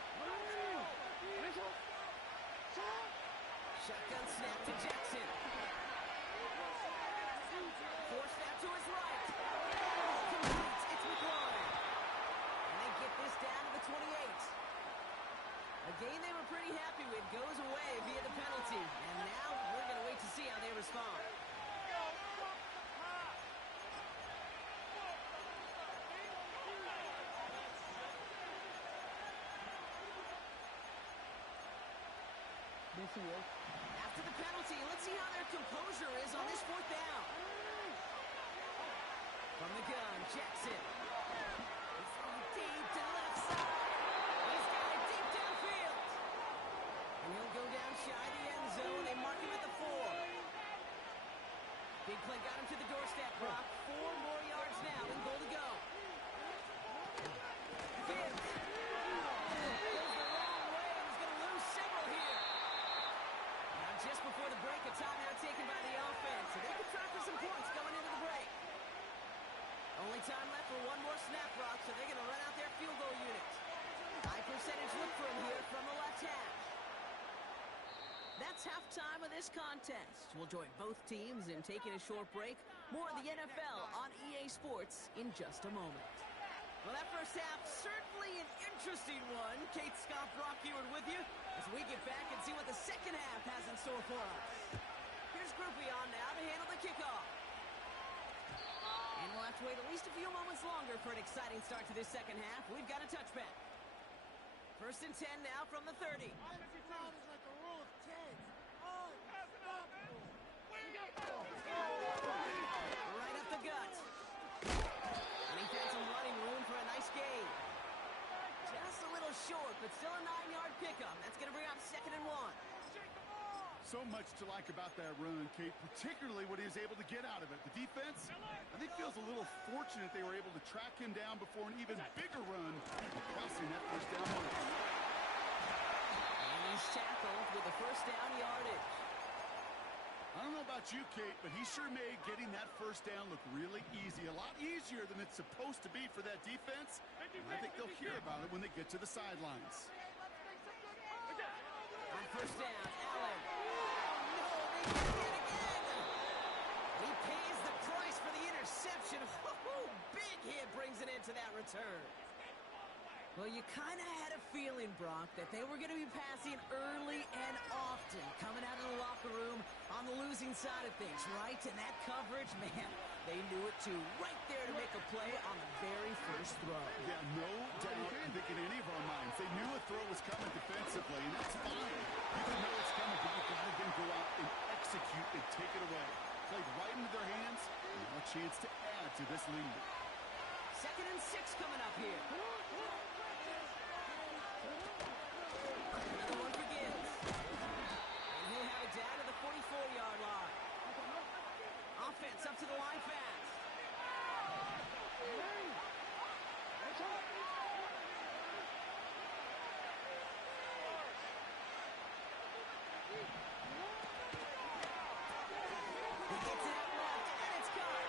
Shotgun snap to Jackson. Force snap to his right. Completes. It's McLaurin. And they get this down to the 28. A game they were pretty happy with goes away via the penalty. And now we're going to wait to see how they respond. After the penalty, let's see how their composure is on this fourth down. From the gun, Jackson. He's throwing deep to the left side. He's got it deep downfield. And he'll go down shy of the end zone. They mark him at the 4. Big play got him to the doorstep, Brock. 4 more yards now and goal to go. Gibbs. Goes the wrong way and he's going to lose several here. Now just before the break, a timeout taken by the offense. So they can try for some points going into the break. Only time left for one more snap, Brock, so they're going to run out their field goal unit. High percentage look for him here from the left hash. That's halftime of this contest. We'll join both teams in taking a short break. More of the NFL on EA Sports in just a moment. Well, that first half, certainly an interesting one. Kate, Scott, Brock Ewart with you as we get back and see what the second half has in store for us. Here's Groupie on now to handle the kickoff. And we'll have to wait at least a few moments longer for an exciting start to this second half. We've got a touchback. First and 10 now from the 30. Right up the gut. And he found some running room for a nice gain. Just a little short, but still a 9-yard pickup. That's going to bring up 2nd and 1. So much to like about that run, Kate, particularly what he was able to get out of it. The defense, I think, feels a little fortunate they were able to track him down before an even bigger run, crossing that first down mark. And he's tackled with the first down yardage. I don't know about you, Kate, but he sure made getting that first down look really easy. A lot easier than it's supposed to be for that defense. And I think they'll hear about it when they get to the sidelines. On first down, Allen. Oh, no, they did it again. He pays the price for the interception. Big hit brings it into that return. Well, you kind of had a feeling, Brock, that they were going to be passing early and often, coming out of the locker room on the losing side of things, right? And that coverage, man, they knew it too. Right there to make a play on the very first throw. Yeah, no doubt. I think in any of our minds, they knew a throw was coming defensively, and that's fine. You can know it's coming, but you got to then go out and execute and take it away. Played right into their hands, and now a chance to add to this lead. 2nd and 6 coming up here. Another one for Gibbs. And he'll have it down to the 44-yard line. Offense up to the line fast. He gets it out left, and it's gone.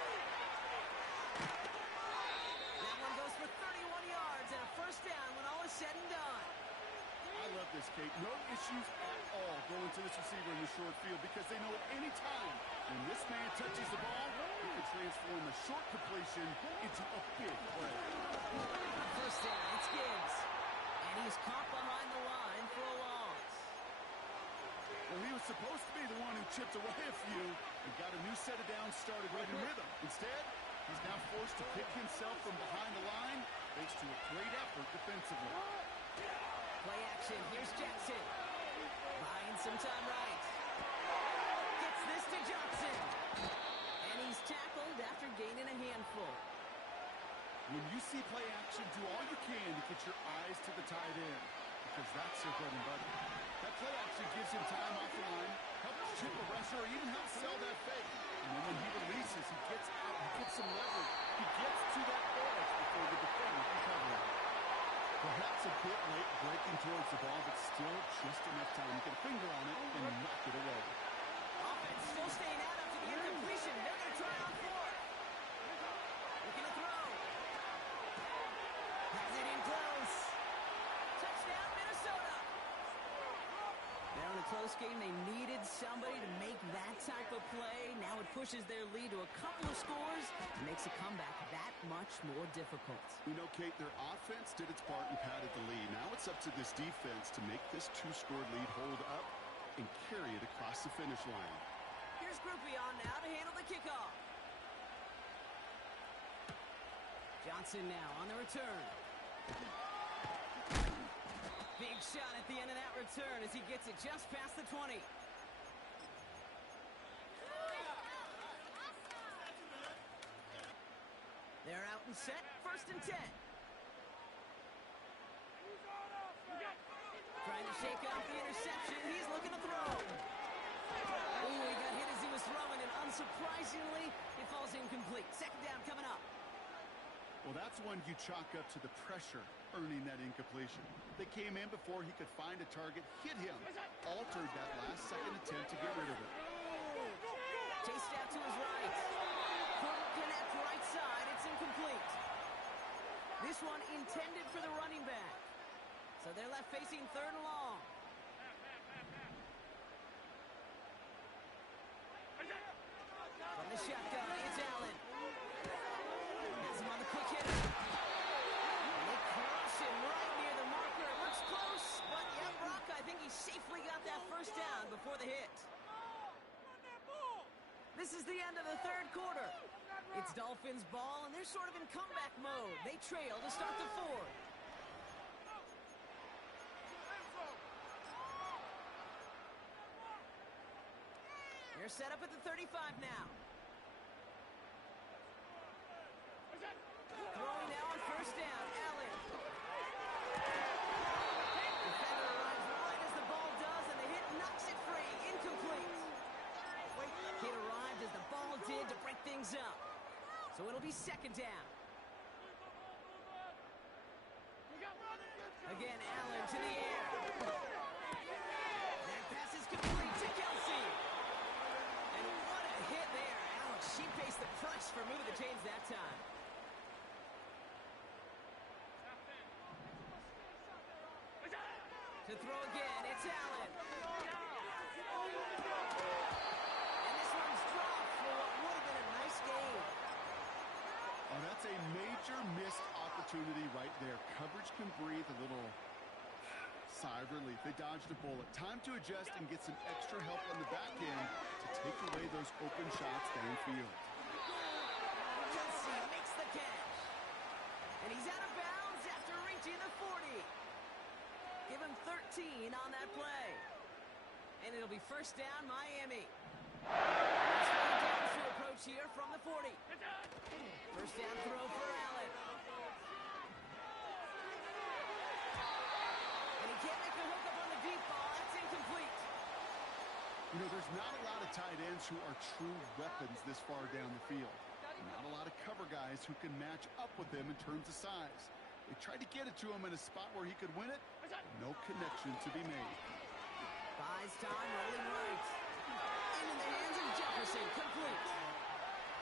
That one goes for 31 yards and a first down when all is said and done. I love to this, Kate. No issues at all going to this receiver in the short field because they know at any time when this man touches the ball, he can transform a short completion into a big play. First down, it's Gibbs. And he's caught behind the line for a loss. Well, he was supposed to be the one who chipped away a few and got a new set of downs started right in rhythm. Instead, he's now forced to pick himself from behind the line thanks to a great effort defensively. Play action, here's Jackson. Buying some time right. Gets this to Johnson. And he's tackled after gaining a handful. When you see play action, do all you can to get your eyes to the tight end because that's their bread and butter. That play action gives him time off the line, helps chip a rusher, or even helps sell that fake. And then when he releases, he gets out, he gets some leverage. He gets to that edge before the defender can cover him. Perhaps a bit late breaking towards the ball, but still just enough time to get a finger on it and knock it away. Offense still staying out after the incompletion. They're going to try on fourth. Looking to throw. Has it in close. Touchdown, Minnesota. Now in a close game, they needed somebody to make that type of play. Now it pushes their lead to a couple of scores and makes a comeback that much more difficult. You know, Kate, their offense did its part and padded the lead. Now it's up to this defense to make this two-score lead hold up and carry it across the finish line. Here's Groupie on now to handle the kickoff. Johnson now on the return. Big shot at the end of that return as he gets it just past the 20. They're out and set, 1st and 10. Trying to shake off the interception. He's looking to throw. Ooh, he got hit as he was throwing, and unsurprisingly, it falls incomplete. 2nd down coming up. Well, that's one you chalk up to the pressure earning that incompletion. They came in before he could find a target, hit him, altered that last-second attempt to get rid of it. Chased out to his right. Couldn't connect right side. It's incomplete. This one intended for the running back. So they're left facing 3rd and long. From the shotgun, it's Allen. Has him on the quick hitter. And they crush him right near the marker. It looks close, but yeah, Brock, I think he safely got that 1st down before the hit. This is the end of the 3rd quarter. It's Dolphins ball, and they're sort of in comeback mode. They trail to start the 4th. They're set up at the 35 now. Throwing now on 1st down, Allen. Defender arrives right as the ball does, and the hit knocks it free. Incomplete. Hit arrived as the ball did to break things up. So it'll be 2nd down. Again, Allen to the air. That pass is complete to Kelsey. And what a hit there. Alex, she faced the price for moving the chains that time. To throw again, it's Allen. And this one's dropped for what would have been a nice game. Oh, that's a major missed opportunity right there. Coverage can breathe a little sigh of relief. They dodged a bullet. Time to adjust and get some extra help on the back end to take away those open shots downfield. Kelsey makes the catch. And he's out of bounds after reaching the 40. Give him 13 on that play. And it'll be 1st down, Miami. First down to approach here from the 40. 1st down throw for Allen. And he can't make the hook up on the deep ball. That's incomplete. You know, there's not a lot of tight ends who are true weapons this far down the field. Not a lot of cover guys who can match up with them in terms of size. They tried to get it to him in a spot where he could win it. No connection to be made. Buys time, rolling right. Into the hands of Jefferson, complete.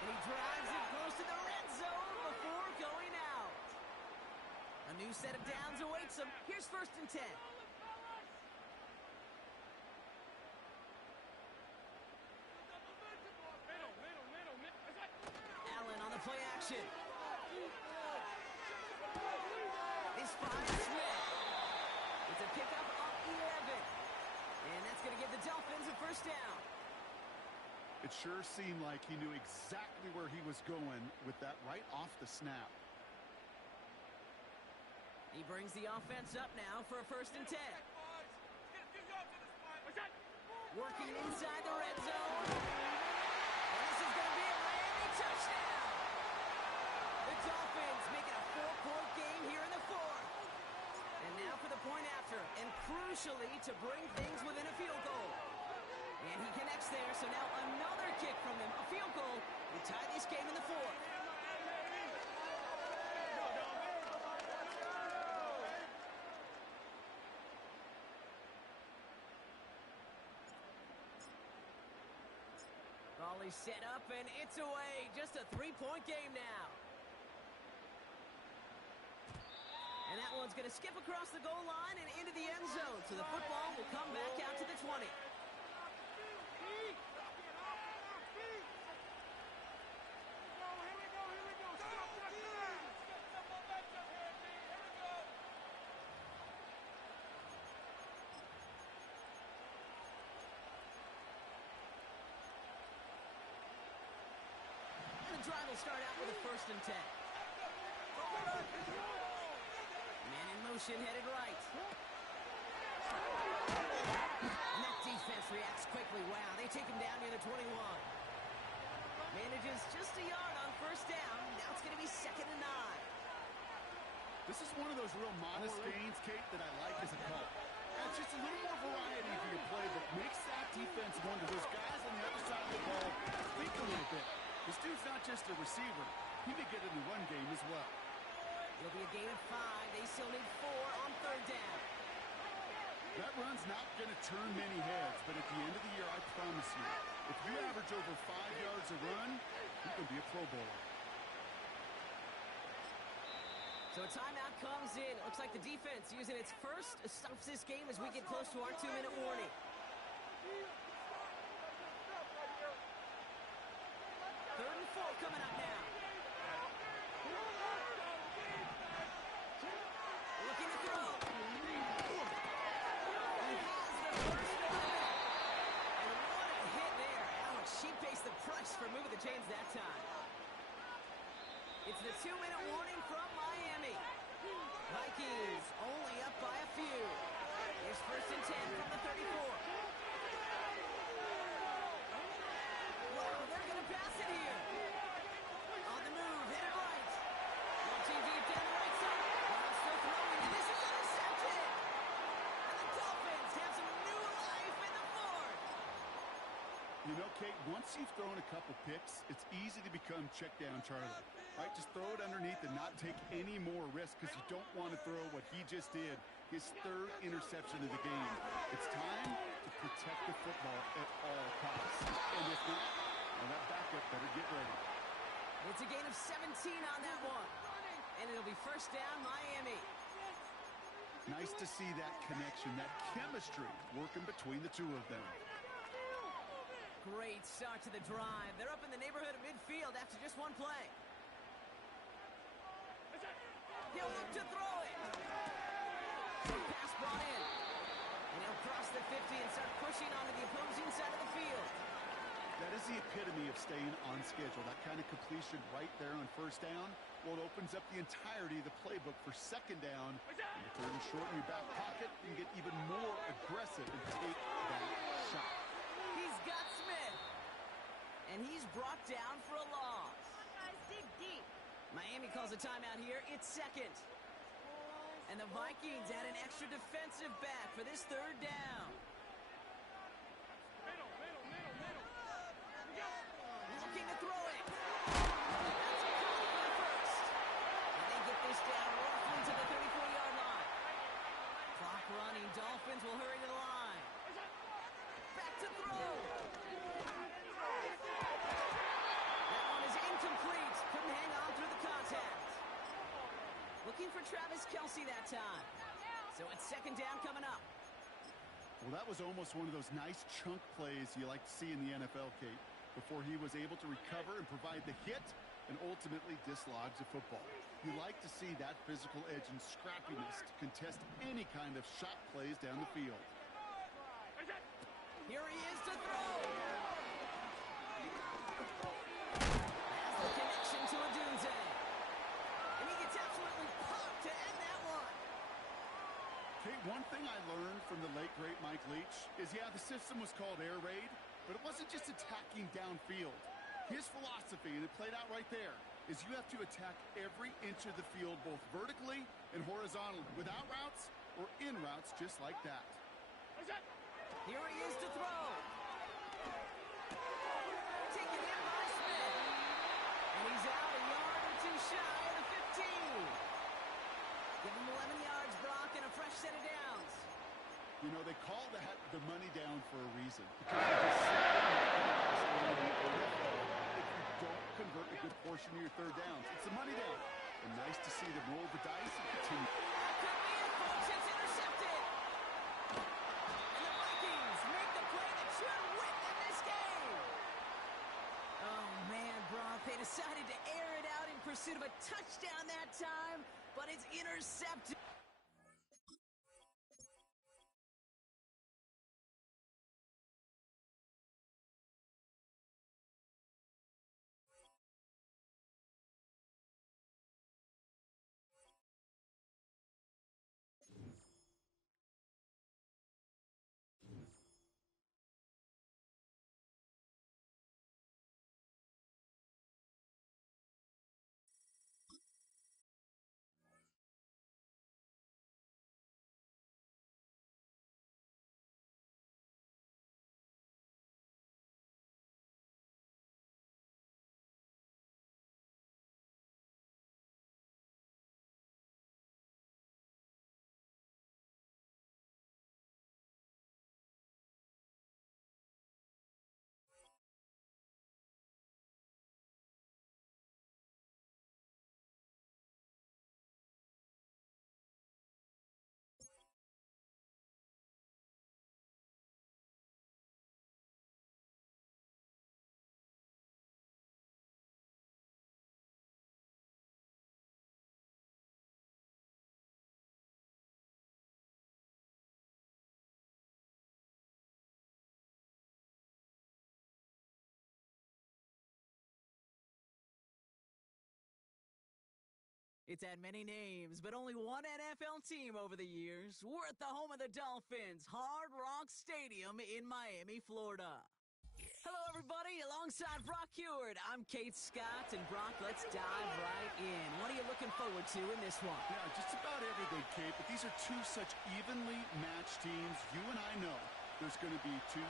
And he drives it close to the red zone before going out. A new set of downs awaits him. Here's 1st and 10. It sure seemed like he knew exactly where he was going with that right off the snap. He brings the offense up now for a 1st and 10. Working inside the red zone. And this is going to be a Miami touchdown. The Dolphins make it a 4-point game here in the 4th. And now for the point after, and crucially to bring things within a field goal. And he connects there, so now another kick from them, a field goal, to tie this game in the 4th. Ball is set up, and it's away. Just a 3-point game now. And that one's going to skip across the goal line and into the end zone, so the football will come back out to the 20. The drive will start out with a 1st and 10. Man in motion, headed right. And that defense reacts quickly. Wow, they take him down near the 21. Manages just a yard on 1st down. Now it's going to be 2nd and 9. This is one of those real modest gains, Kate, that I like as a call. It's just a little more variety for your play that makes that defense wonder. Those guys on the other side of the ball think a little bit. This dude's not just a receiver. He may get in the run game as well. It'll be a gain of 5. They still need 4 on 3rd down. That run's not going to turn many heads, but at the end of the year, I promise you, if you average over 5 yards a run, you can be a Pro Bowler. So a timeout comes in. It looks like the defense using its first stops this game as we get close to our 2-minute warning. 3rd and 4 coming up now. Looking to throw. He has the first one. And what a hit there. Ouch, she pays the price for moving the chains that time. It's the 2-minute warning from Miami. Vikings only up by a few. Here's 1st and 10 from the 34. Wow, they're going to pass it here. On the move, hit it right. Launching deep down the right side. Now still throwing, and this is intercepted. And the Dolphins have some new life in the 4th. You know, Kate, once you've thrown a couple picks, it's easy to become check down Charlie. Right, just throw it underneath and not take any more risk because you don't want to throw what he just did, his 3rd interception of the game. It's time to protect the football at all costs. And if not, well, that backup better get ready. It's a gain of 17 on that one. And it'll be 1st down, Miami. Nice to see that connection, that chemistry working between the two of them. Great start to the drive. They're up in the neighborhood of midfield after just one play. He'll look to throw it. Pass brought in. And he'll cross the 50 and start pushing onto the opposing side of the field. That is the epitome of staying on schedule. That kind of completion right there on 1st down. Well, it opens up the entirety of the playbook for 2nd down. And if they're in short in your back pocket, you can get even more aggressive and take that shot. He's got Smith. And he's brought down for a loss. Guys, dig deep. Miami calls a timeout here. It's 2nd. And the Vikings add an extra defensive back for this 3rd down. Looking to throw it. That's a call for the 1st. And they get this down roughly to the 34-yard line. Clock running. Dolphins will hurry to the line. Back to throw. That one is incomplete. Couldn't hang on through the contact. Looking for Travis Kelce that time. So it's 2nd down coming up. Well, that was almost one of those nice chunk plays you like to see in the NFL, Kate, before he was able to recover and provide the hit and ultimately dislodge the football. You like to see that physical edge and scrappiness to contest any kind of shot plays down the field. Here he is to throw. great Mike Leach is, yeah, the system was called air raid, but it wasn't just attacking downfield. His philosophy, and it played out right there, is you have to attack every inch of the field, both vertically and horizontally, without routes or in routes just like that. Here he is to throw. Taken in by Smith. And he's out a yard or two shy of the 15. Give him 11 yards, Brock, and a fresh set of downs. You know, they call that the money down for a reason. If you don't convert a good portion of your third downs, it's the money down. And nice to see them roll the dice and continue. That could be it, folks. It's intercepted. And the Vikings make the play that should win them this game. Oh, man, Brock. They decided to air it out in pursuit of a touchdown that time, but it's intercepted. It's had many names, but only one NFL team over the years. We're at the home of the Dolphins, Hard Rock Stadium in Miami, Florida. Hello, everybody. Alongside Brock Heward, I'm Kate Scott, and Brock, let's dive right in. What are you looking forward to in this one? Yeah, just about everything, Kate, but these are two such evenly matched teams. You and I know there's going to be 2, 3,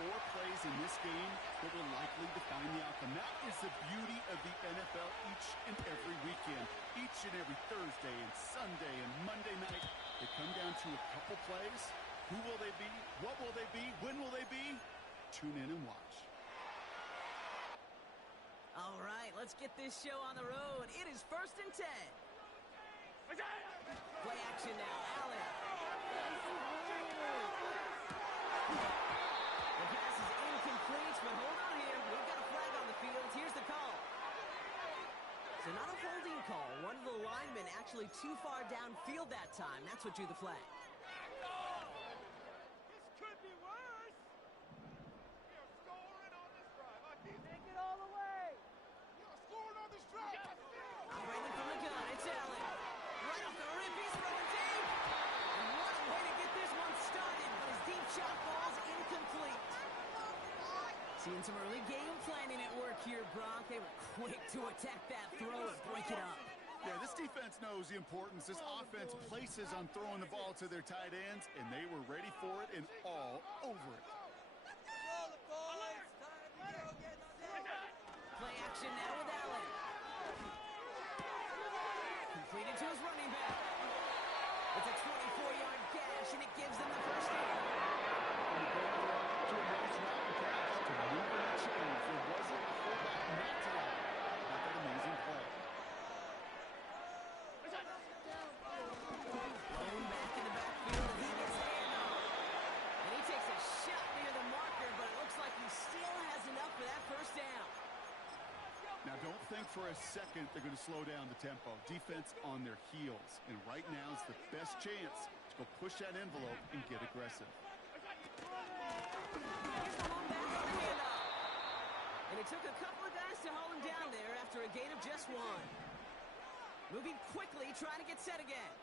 4 plays in this game that will likely define the outcome. That is the beauty of the NFL each and every weekend. Each and every Thursday and Sunday and Monday night, they come down to a couple plays. Who will they be? What will they be? When will they be? Tune in and watch. All right, let's get this show on the road. It is 1st and 10. Play action now, Allen. The pass is incomplete, but hold on here. We've got a flag on the field. Here's the call. So not a holding call. One of the linemen actually too far downfield that time. That's what drew the flag. This could be worse. We are scoring on this drive. Take it all the way. We are scoring on this drive. Operating from the gun, it's Allen. Right off the rip, he's throwing deep. And what a way to get this one started, but his deep shot falls incomplete. Seeing some early game planning at work here, Brock. They were quick to attack that throw and break it up. Yeah, this defense knows the importance this offense places on throwing the ball to their tight ends, and they were ready for it and all over it. Play action now with Allen. Completed to his running back. It's a 24-yard gash, and it gives them the first down. Now, don't think for a second they're going to slow down the tempo. Defense on their heels. And right now is the best chance to go push that envelope and get aggressive. And it took a couple of guys to hold him down there after a gain of just 1. Moving quickly, trying to get set again.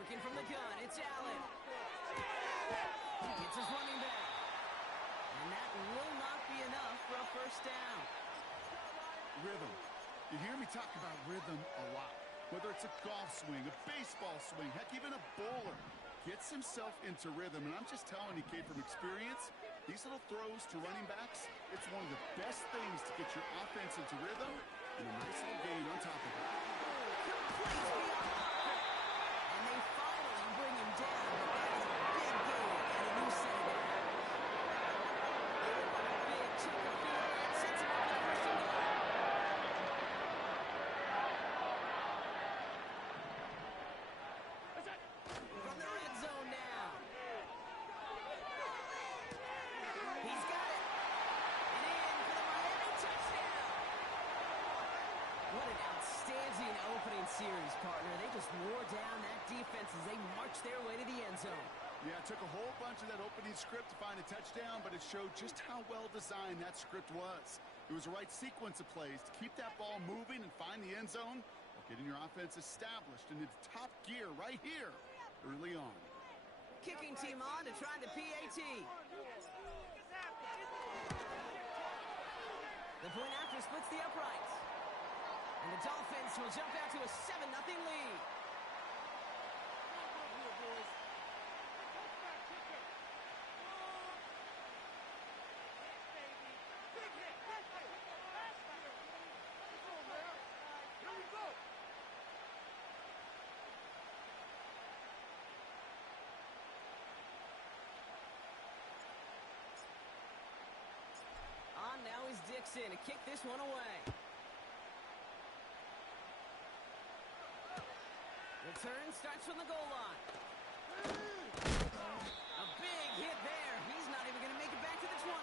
Working from the gun, it's Allen. Gets his running back. And that will not be enough for a first down. Rhythm. You hear me talk about rhythm a lot. Whether it's a golf swing, a baseball swing, heck, even a bowler. Gets himself into rhythm, and I'm just telling you, kid, from experience, these little throws to running backs, it's one of the best things to get your offense into rhythm and a nice little gain on top of it. Complete beyond Walker. And they finally bring him down, but that is a big gain and a new set of downs. A big chunk of field and sets him up with first and goal. From the red zone now. He's got it. And in for the Miami touchdown. What an outstanding opening series, partner. They just wore down that defense as they marched their way to the end zone. Yeah, it took a whole bunch of that opening script to find a touchdown, but it showed just how well designed that script was. It was the right sequence of plays to keep that ball moving and find the end zone while getting your offense established in its top gear right here early on. Kicking team on to try the PAT. The point after splits the uprights. And the Dolphins will jump out to a 7-0 lead. On now is Dixon to kick this one away. Return starts from the goal line. A big hit there. He's not even going to make it back to the 20.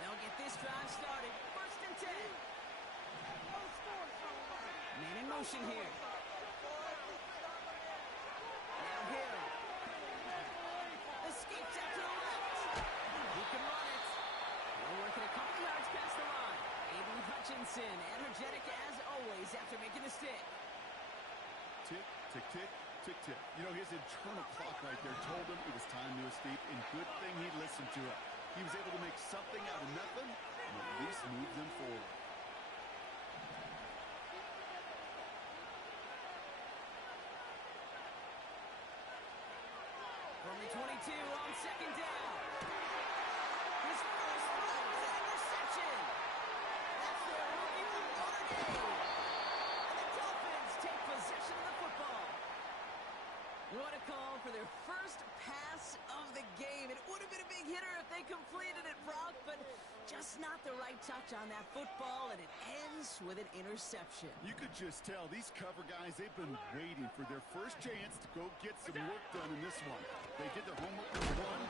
They'll get this drive started. First and 10. Man in motion here. Now Hill. Escapes out to the left. He can run it. They're working a couple yards past the line. Aiden Hutchinson, energetic as always after making the stick. Tick, tick, tick, tick, tick. You know, his internal clock right there told him it was time to escape, and good thing he listened to it. He was able to make something out of nothing and at least move them forward. From the 22 on second down. His first throw is an interception. That's their rookie from Notre Dame. And the Dolphins take possession of the football. What a call for their first pass of the game. It would have been a big hitter if they completed it, Brock, but just not the right touch on that football, and it ends with an interception. You could just tell these cover guys, they've been waiting for their first chance to go get some work done in this one. They did their homework number one.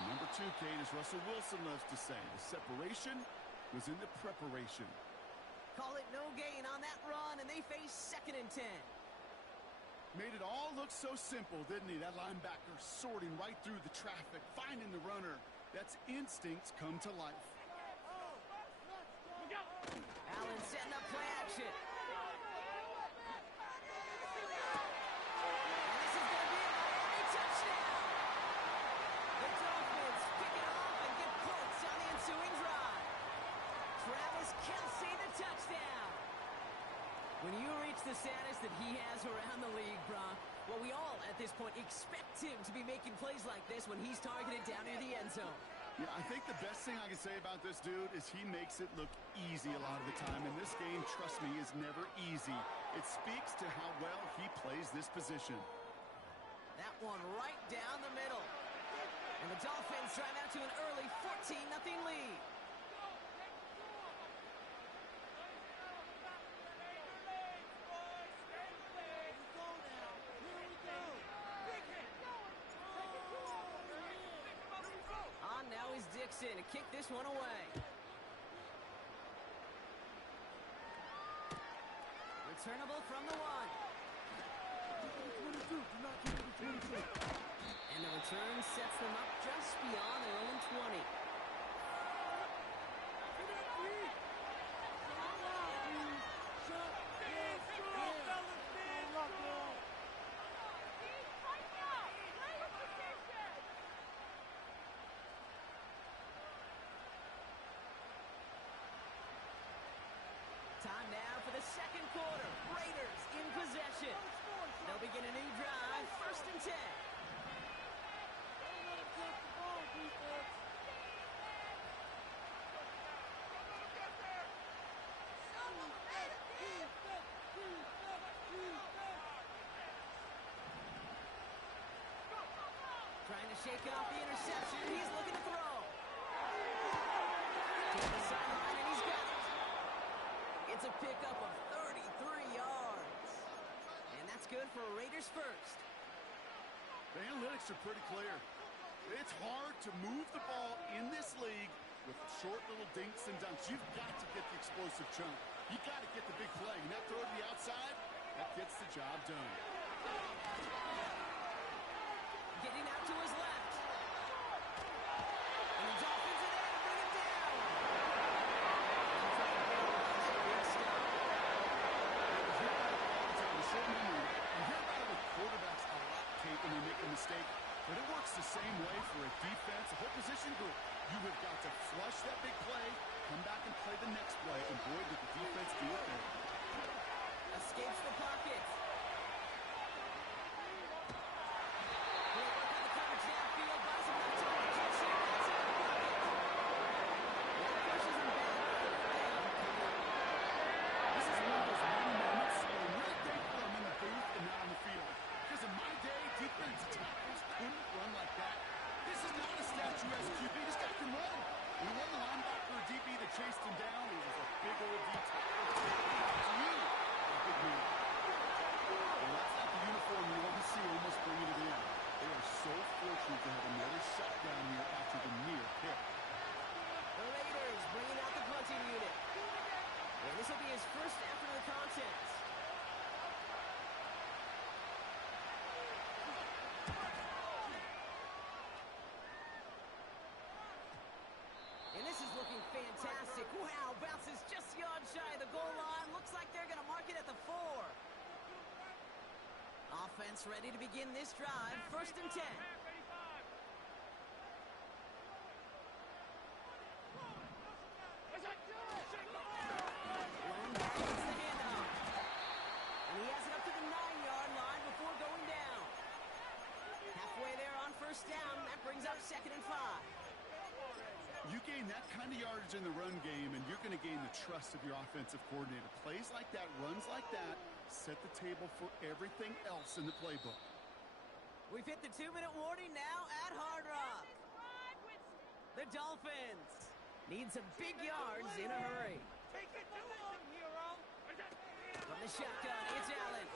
And number two, Kate, as Russell Wilson loves to say, the separation was in the preparation. Call it no gain on that run, and they face second and 10. Made it all look so simple, didn't he? That linebacker sorting right through the traffic, finding the runner. That's instincts come to life. Allen setting up play action. And this is going to be a Miami touchdown. The Dolphins pick it off and get points on the ensuing drive. Travis Kelce, the touchdown. When you reach the status that he has around the league, Brock, well, we all at this point expect him to be making plays like this when he's targeted down near the end zone. Yeah, I think the best thing I can say about this dude is he makes it look easy a lot of the time. And this game, trust me, is never easy. It speaks to how well he plays this position. That one right down the middle. And the Dolphins drive out to an early 14-0 lead. On now is Dixon to kick this one away. Returnable from the one. And the return sets them up just beyond their own 20. possession. They'll begin a new drive, 1st and 10. Trying to shake off the interception. He's looking to throw. To the sideline, and he's got it. It's a pickup of 33 yards. And that's good for Raiders first. The analytics are pretty clear. It's hard to move the ball in this league with short little dinks and dunks. You've got to get the explosive chunk. You've got to get the big play. And that throw to the outside, that gets the job done. Getting out to his left. And the Dolphins are there to bring him down. Big stop. You hear about it with quarterbacks a lot, Kate, when they make a mistake. But it works the same way for a defense, a whole position group. You have got to flush that big play, come back and play the next play, and boy, did the defense do it there. Escapes the pocket. Chased him down. He was a big old D tackle. Well, that's not the uniform you want to see almost bringing it in. They are so fortunate to have another shot down here after the near pick. The Raiders bringing out the punting unit. And this will be his first after the contest. And this is looking fantastic. Wow, bounces just yards shy of the goal line. Looks like they're going to mark it at the 4. Offense ready to begin this drive. 1st and 10. Lone back gets the handoff. And he has it up to the 9-yard line before going down. Halfway there on 1st down. That brings up 2nd and 5. You gain that kind of yardage in the run game, and you're going to gain the trust of your offensive coordinator. Plays like that, runs like that, set the table for everything else in the playbook. We've hit the 2-minute warning now at Hard Rock. The Dolphins need some big yards in a hurry. Take it to him, hero. From the shotgun, it's Allen.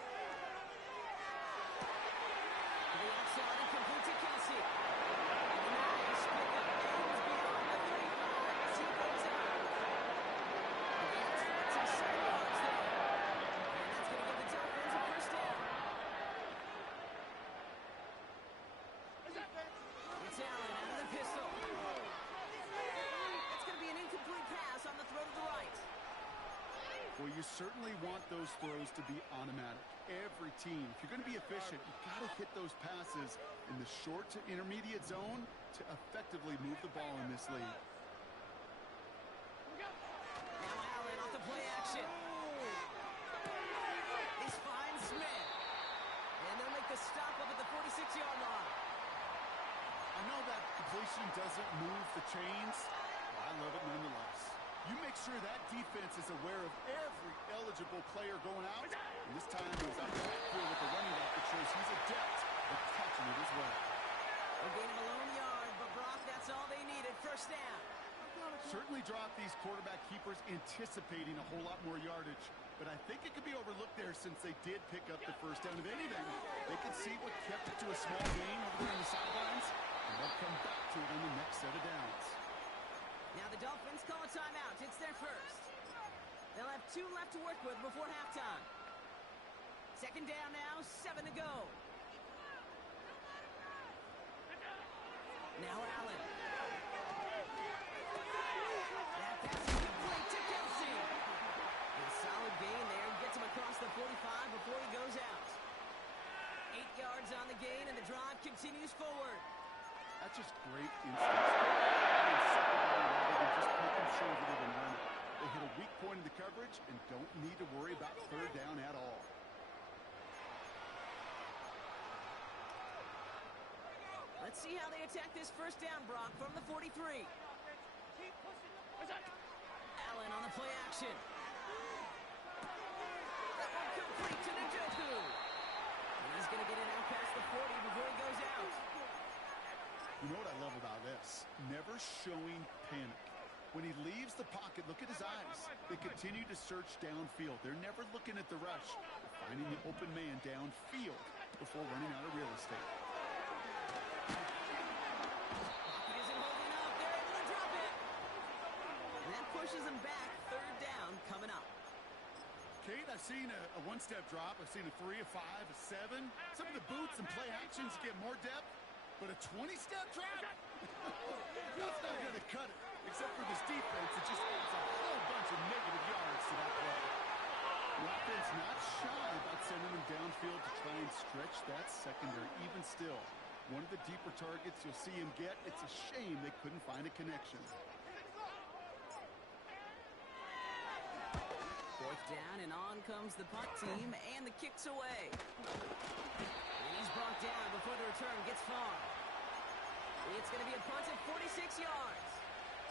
To the outside and complete to Kelsey. And the nice pickup ends beyond the 35 as he goes out. And that's 27 yards there. And that's going to give the Dolphins a 1st down. It's Allen out of the pistol. That's going to be an incomplete pass on the throw to the right. Well, you certainly want those throws to be automatic. Every team, if you're going to be efficient, you've got to hit those passes in the short to intermediate zone to effectively move the ball in this league. Now Allen off the play action. He's fine Smith. And they'll make the stop up at the 46-yard line. I know that completion doesn't move the chains, but I love it nonetheless. You make sure that defense is aware of every eligible player going out. And this time he was out the backfield with the running back that shows he's adept at catching it as well. A gain of a lone yard, but Brock, that's all they needed. 1st down. Certainly drop these quarterback keepers anticipating a whole lot more yardage. But I think it could be overlooked there since they did pick up the 1st down. If anything, they could see what kept it to a small gain over there on the sidelines, and they'll come back to it on the next set of downs. Now the Dolphins call a timeout. It's their 1st. They'll have 2 left to work with before halftime. 2nd down now, 7 to go. Now Allen. That pass is complete to Kelsey. A solid gain there. Gets him across the 45 before he goes out. 8 yards on the gain, and the drive continues forward. That's just great instincts. Just be conservative and run it. They hit a weak point in the coverage and don't need to worry about 3rd down at all. Let's see how they attack this first down, Brock, from the 43. Allen on the play action. That one complete to Njoku. And he's going to get it out past the 40 before he goes out. You know what I love about this? Never showing panic. When he leaves the pocket, look at his eyes. They continue to search downfield. They're never looking at the rush. They're finding the open man downfield before running out of real estate. Pocket isn't holding up. They're able to drop it. And that pushes them back. Third down coming up. Kate, I've seen a one-step drop. I've seen a 3, a 5, a 7. Some of the boots and play actions get more depth. But a 20-step drop? That's not going to cut it. Except for this defense, it just adds a whole bunch of negative yards to that play. The offense not shy about sending them downfield to try and stretch that secondary. Even still, one of the deeper targets you'll see him get. It's a shame they couldn't find a connection. Fourth down, and on comes the punt team, and the kick's away. And he's brought down before the return gets far. It's going to be a punt at 46 yards.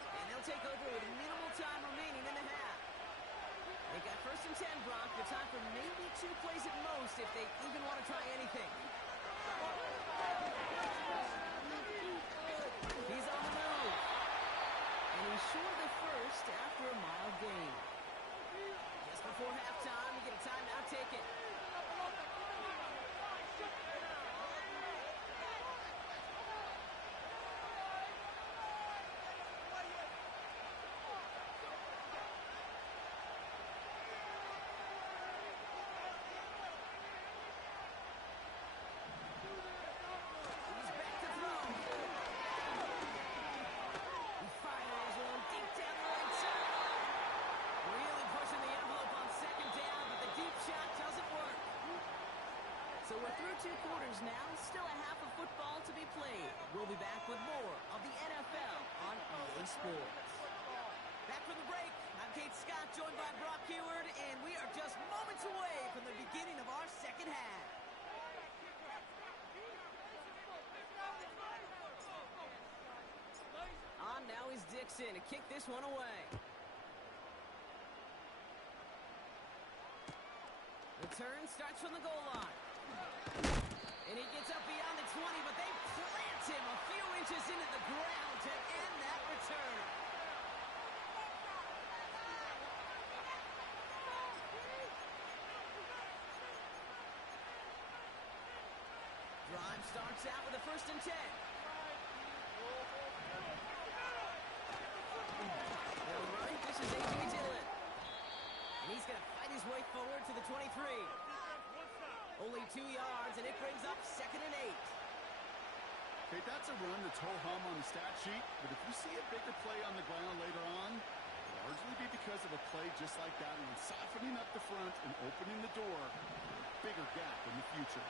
And they'll take over with minimal time remaining in the half. They got first and 10, Brock, but time for maybe 2 plays at most if they even want to try anything. He's on the move. And he's short of the first after a mile gain. Just before halftime, we get a timeout taken. So we're through 2 quarters now, still a half of football to be played. We'll be back with more of the NFL on EA Sports. Back from the break, I'm Kate Scott, joined by Brock Heward, and we are just moments away from the beginning of our second half. On now is Dixon to kick this one away. Return starts from the goal line. And he gets up beyond the 20, but they plant him a few inches into the ground to end that return. Drive starts out with a first and 10. All right, this is A.J. Dillon. And he's going to fight his way forward to the 23. Only 2 yards, and it brings up second and 8. Okay, that's a run that's ho-hum on the stat sheet, but if you see a bigger play on the ground later on, it'll largely be because of a play just like that one, softening up the front and opening the door, bigger gap in the future.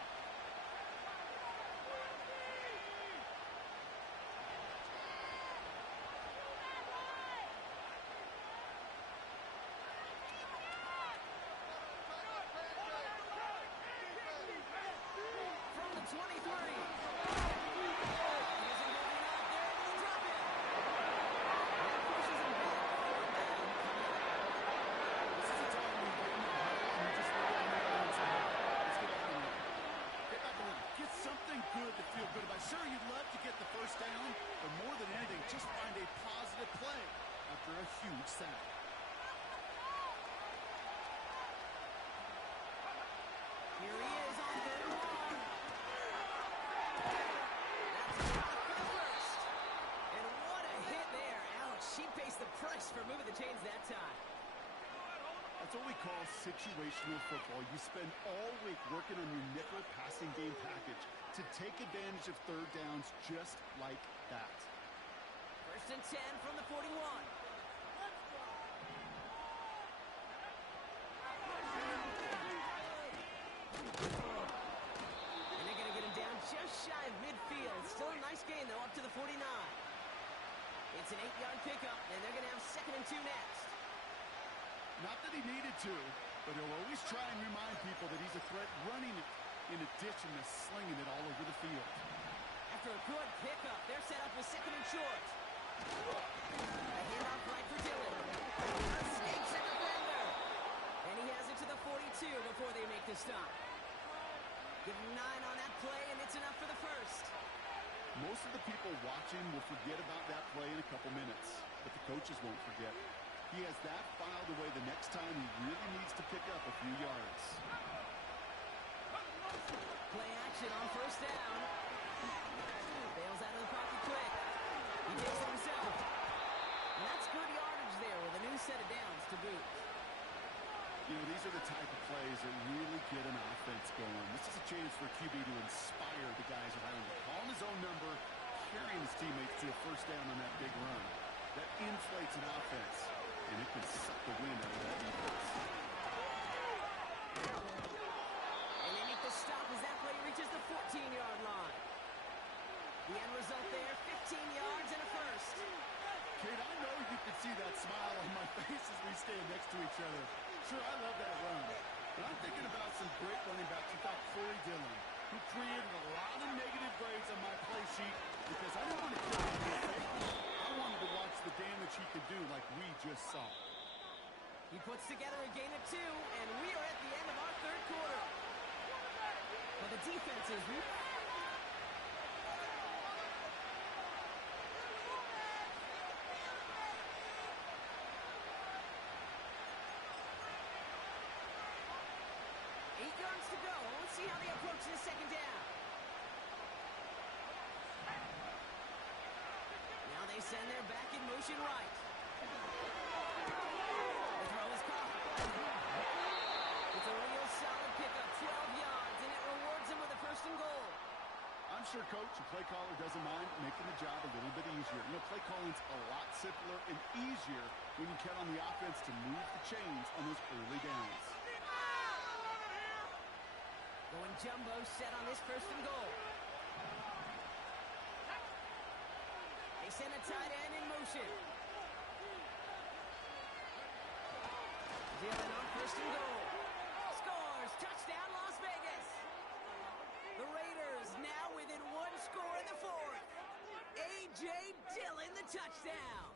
Sure, you'd love to get the first down, but more than anything, just find a positive play after a huge sack. Here he is on third and long. That's blocked for the first. And what a hit there. Alex, she faced the press for moving the chains that time. That's what we call situational football. You spend all week working on your nickel passing game package to take advantage of third downs just like that. First and 10 from the 41. And they're going to get him down just shy of midfield. Still a nice gain, though, up to the 49. It's an 8-yard pickup, and they're going to have second and 2 next. Not that he needed to, but he'll always try and remind people that he's a threat running it in addition to slinging it all over the field. After Walker, good pickup. They're set up with second and short. A handoff right for Dillon. Escapes a defender. And he has it to the 42 before they make the stop. Give him 9 on that play, and it's enough for the first. Most of the people watching will forget about that play in a couple minutes, but the coaches won't forget. He has that filed away the next time he really needs to pick up a few yards. Play action on first down. Bails out of the pocket quick. He takes it himself. And that's good yardage there with a new set of downs to boot. You know, these are the type of plays that really get an offense going. This is a chance for a QB to inspire the guys around him. Calling his own number, carrying his teammates to a first down on that big run. That inflates an offense, and it can suck the wind out of that defense. And they make the stop as that play reaches the 14-yard line. The end result there, 15 yards and a first. Kate, I know you can see that smile on my face as we stand next to each other. Sure, I love that run. But I'm thinking about some great running backs. In fact, Corey Dillon, who created a lot of negative grades on my play sheet because I didn't want to kill him. I wanted to watch the damage he could do like we just saw. He puts together a gain of 2, and we are at the end of our third quarter. Well, the defense is... 8 yards to go. Let's see how they approach this second down. Now they send their back in motion right. The throw is caught. It's a real solid pickup, 12 yards, and it rewards them with a first and goal. I'm sure Coach, the play caller, doesn't mind making the job a little bit easier. You know, play calling's a lot simpler and easier when you count on the offense to move the chains on those early downs. Going jumbo set on this first and goal. They send a tight end in motion. Dillon on first and goal. Scores. Touchdown, Las Vegas. The Raiders now within 1 score in the fourth. A.J. Dillon, the touchdown.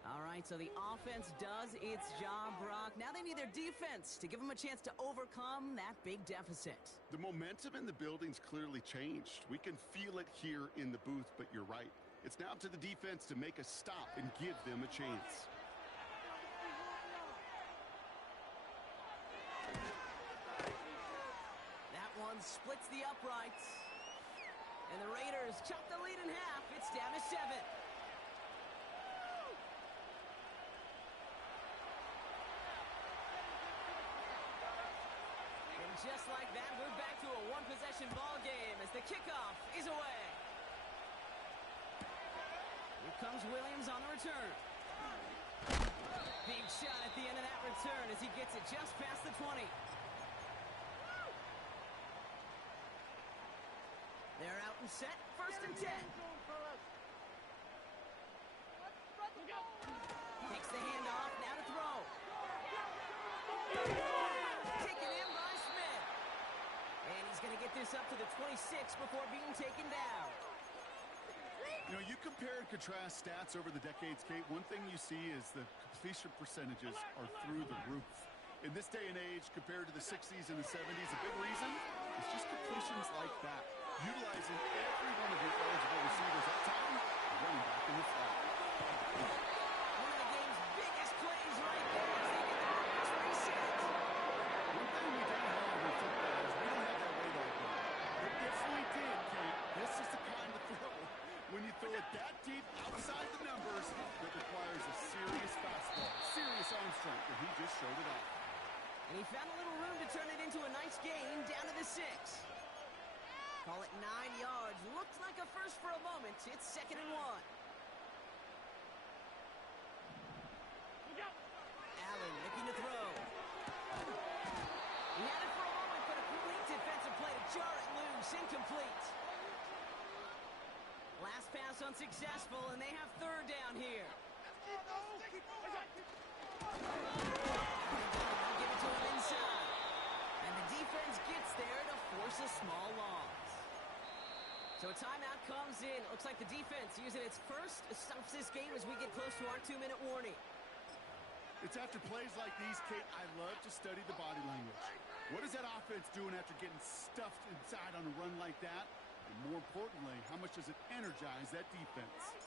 All right, so the offense does its job, Brock. Now they need their defense to give them a chance to overcome that big deficit. The momentum in the building's clearly changed. We can feel it here in the booth, but you're right. It's now up to the defense to make a stop and give them a chance. That one splits the uprights. And the Raiders chop the lead in half. It's down to 7. Just like that, we're back to a one-possession ball game as the kickoff is away. Here comes Williams on the return. Big shot at the end of that return as he gets it just past the 20. They're out and set, first and 10. Takes the handoff, now to throw. Taken in by Smith. And he's going to get this up to the 26 before being taken down. You know, you compare and contrast stats over the decades, Kate. One thing you see is the completion percentages are through the roof. In this day and age, compared to the 60s and the 70s, a big reason is just completions like that. Utilizing every one of your eligible receivers at time and running back in the flat. One of the game's biggest plays right there as they get the box reset. One thing we don't have in football is we don't have that radar gun. But if we did, Kate, this is the kind of throw when you throw it that deep outside the numbers that requires a serious fastball, serious arm strength, and he just showed it off. And he found a little room to turn it into a nice gain down to the 6. Call it 9 yards. Looked like a first for a moment. It's 2nd and 1. Allen looking to throw. He had it for a moment, but a complete defensive play to jar it loose. Incomplete. Last pass unsuccessful, and they have 3rd down here. They'll give it to him inside. And the defense gets there to force a small loss. So a timeout like the defense using its first stops this game as we get close to our 2-minute warning. It's after plays like these, Kate, I love to study the body language. What is that offense doing after getting stuffed inside on a run like that? And more importantly, how much does it energize that defense?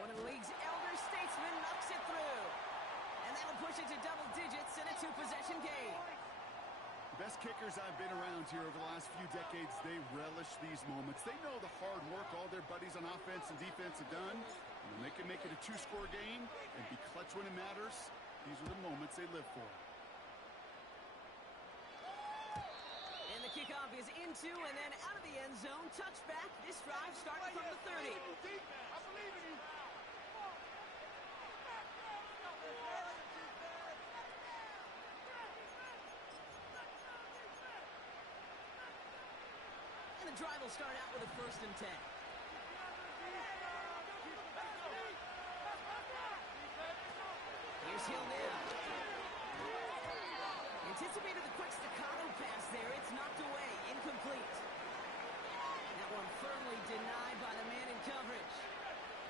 One of the league's elder statesmen knocks it through. And that'll push it to double digits in a 2-possession game. The best kickers I've been around here over the last few decades, they relish these moments. They know the hard work all their buddies on offense and defense have done. And when they can make it a 2-score game and be clutch when it matters, these are the moments they live for. And the kickoff is into and then out of the end zone. Touchback. This drive starting from the 30. I believe in you. And the drive will start out with a 1st and 10. Here's Hill now. Anticipated the quick staccato pass there. It's knocked away. Incomplete. That one firmly denied by the man in coverage.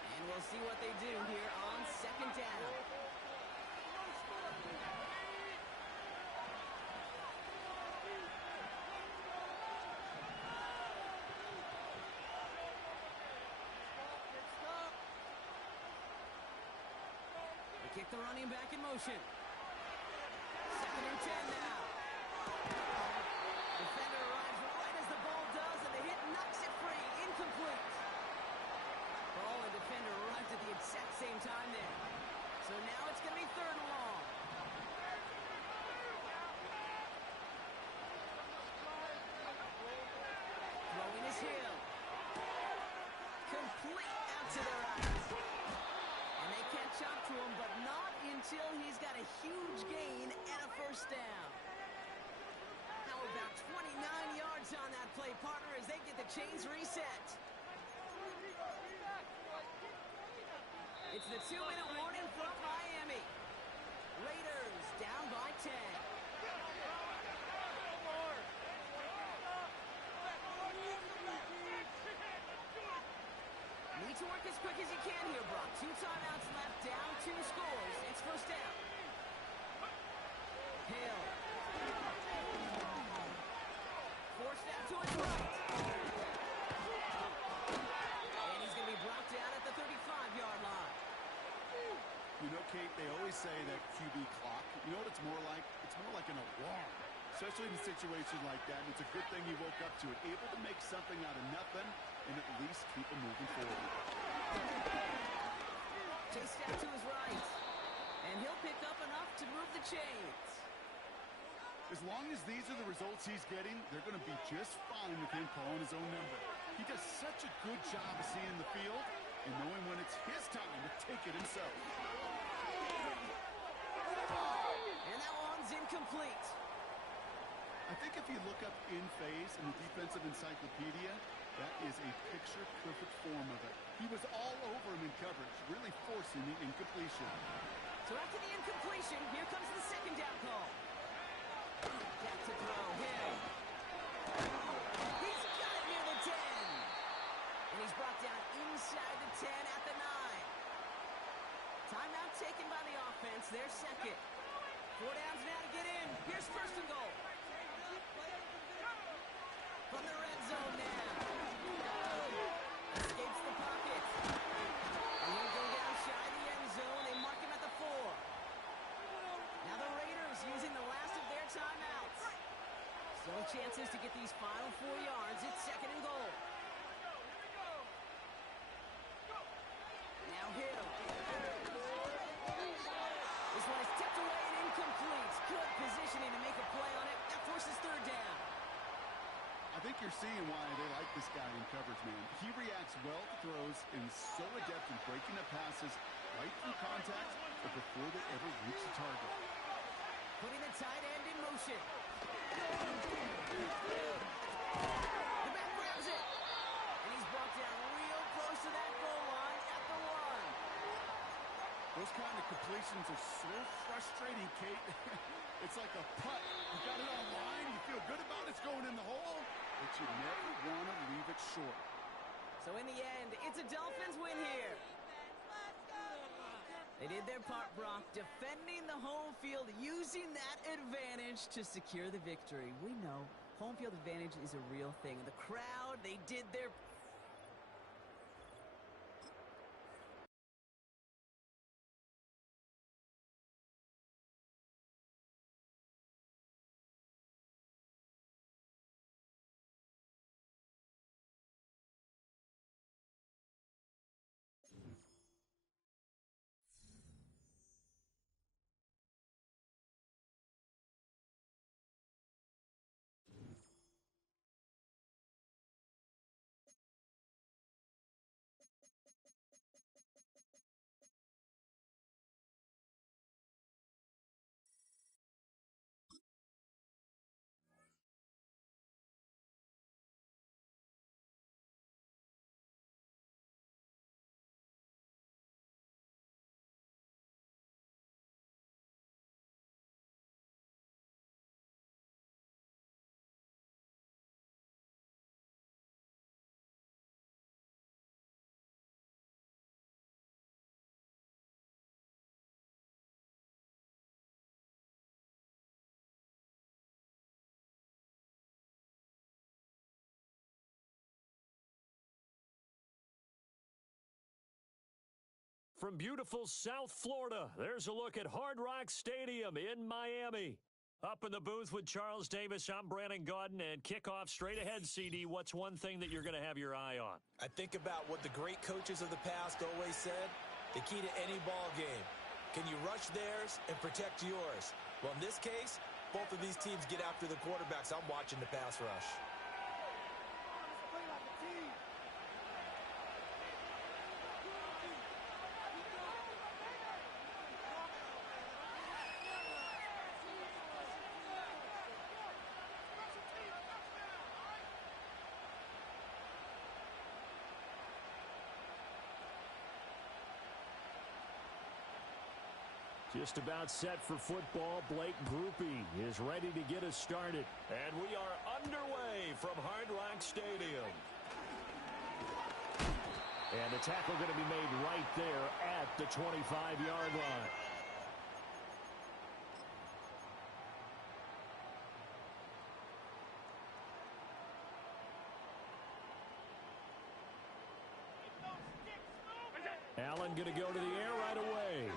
And we'll see what they do here on 2nd down. They kick the running back in motion. 2nd and 10 now. Defender arrives right as the ball does, and the hit knocks it free. Incomplete. Ball and defender arrived at the exact same time there. So now it's going to be 3rd and long. Throwing is Hill. Complete out to the right. And they catch up to him, but not until he's got a huge gain and a 1st down. How about 29 yards on that play, partner, as they get the chains reset. It's the 2-minute warning from Miami. Raiders down by 10. Need to work as quick as you can here, Brock. 2 timeouts left, down 2 scores. It's 1st down. Hill. Forced out to his right. And he's going to be brought down at the 35-yard line. You know, Kate, they always say that QB clock, you know what it's more like? It's more like an alarm, especially in a situation like that. And it's a good thing he woke up to it, able to make something out of nothing and at least keep him moving forward. Chased out to his right. And he'll pick up enough to move the chains. As long as these are the results he's getting, they're going to be just fine with him calling his own number. He does such a good job of seeing the field and knowing when it's his time to take it himself. And that one's incomplete. I think if you look up in phase in the defensive encyclopedia, that is a picture-perfect form of it. He was all over him in coverage, really forcing the incompletion. So after the incompletion, here comes the 2nd down call. Back to throw, Hill. He's got it near the 10. And he's brought down inside the 10 at the 9. Timeout taken by the offense, their 2nd. 4 downs now to get in. Here's 1st and goal. From the red zone now. Escapes the pocket. And he'll go down shy of the end zone. They mark him at the 4. Now the Raiders using the last of their timeouts. Still chances to get these final 4 yards. It's 2nd and goal. Now Hill. This one is tipped away and incomplete. Good positioning to make a play on it. That forces 3rd down. I think you're seeing why they like this guy in coverage, man. He reacts well to throws and is so adept in breaking up passes right through contact or before they ever reach the target. Putting the tight end in motion. The back grabs it. And he's brought down real close to that goal line at the 1. Those kind of completions are so frustrating, Kate. It's like a putt. You got it on line. You feel good about it. It's going in the hole. but you never want to leave it short. So in the end, it's a Dolphins win here. They did their part, Brock, defending the home field, using that advantage to secure the victory. We know home field advantage is a real thing. The crowd, they did their... From beautiful South Florida, there's a look at Hard Rock Stadium in Miami. Up in the booth with Charles Davis, I'm Brandon Gaudin, and kickoff straight ahead, CD. What's one thing that you're going to have your eye on? I think about what the great coaches of the past always said, the key to any ball game. Can you rush theirs and protect yours? Well, in this case, both of these teams get after the quarterbacks. I'm watching the pass rush. Just about set for football. Blake Groupie is ready to get us started. And we are underway from Hard Rock Stadium. And the tackle going to be made right there at the 25-yard line. Allen going to go to the air right away.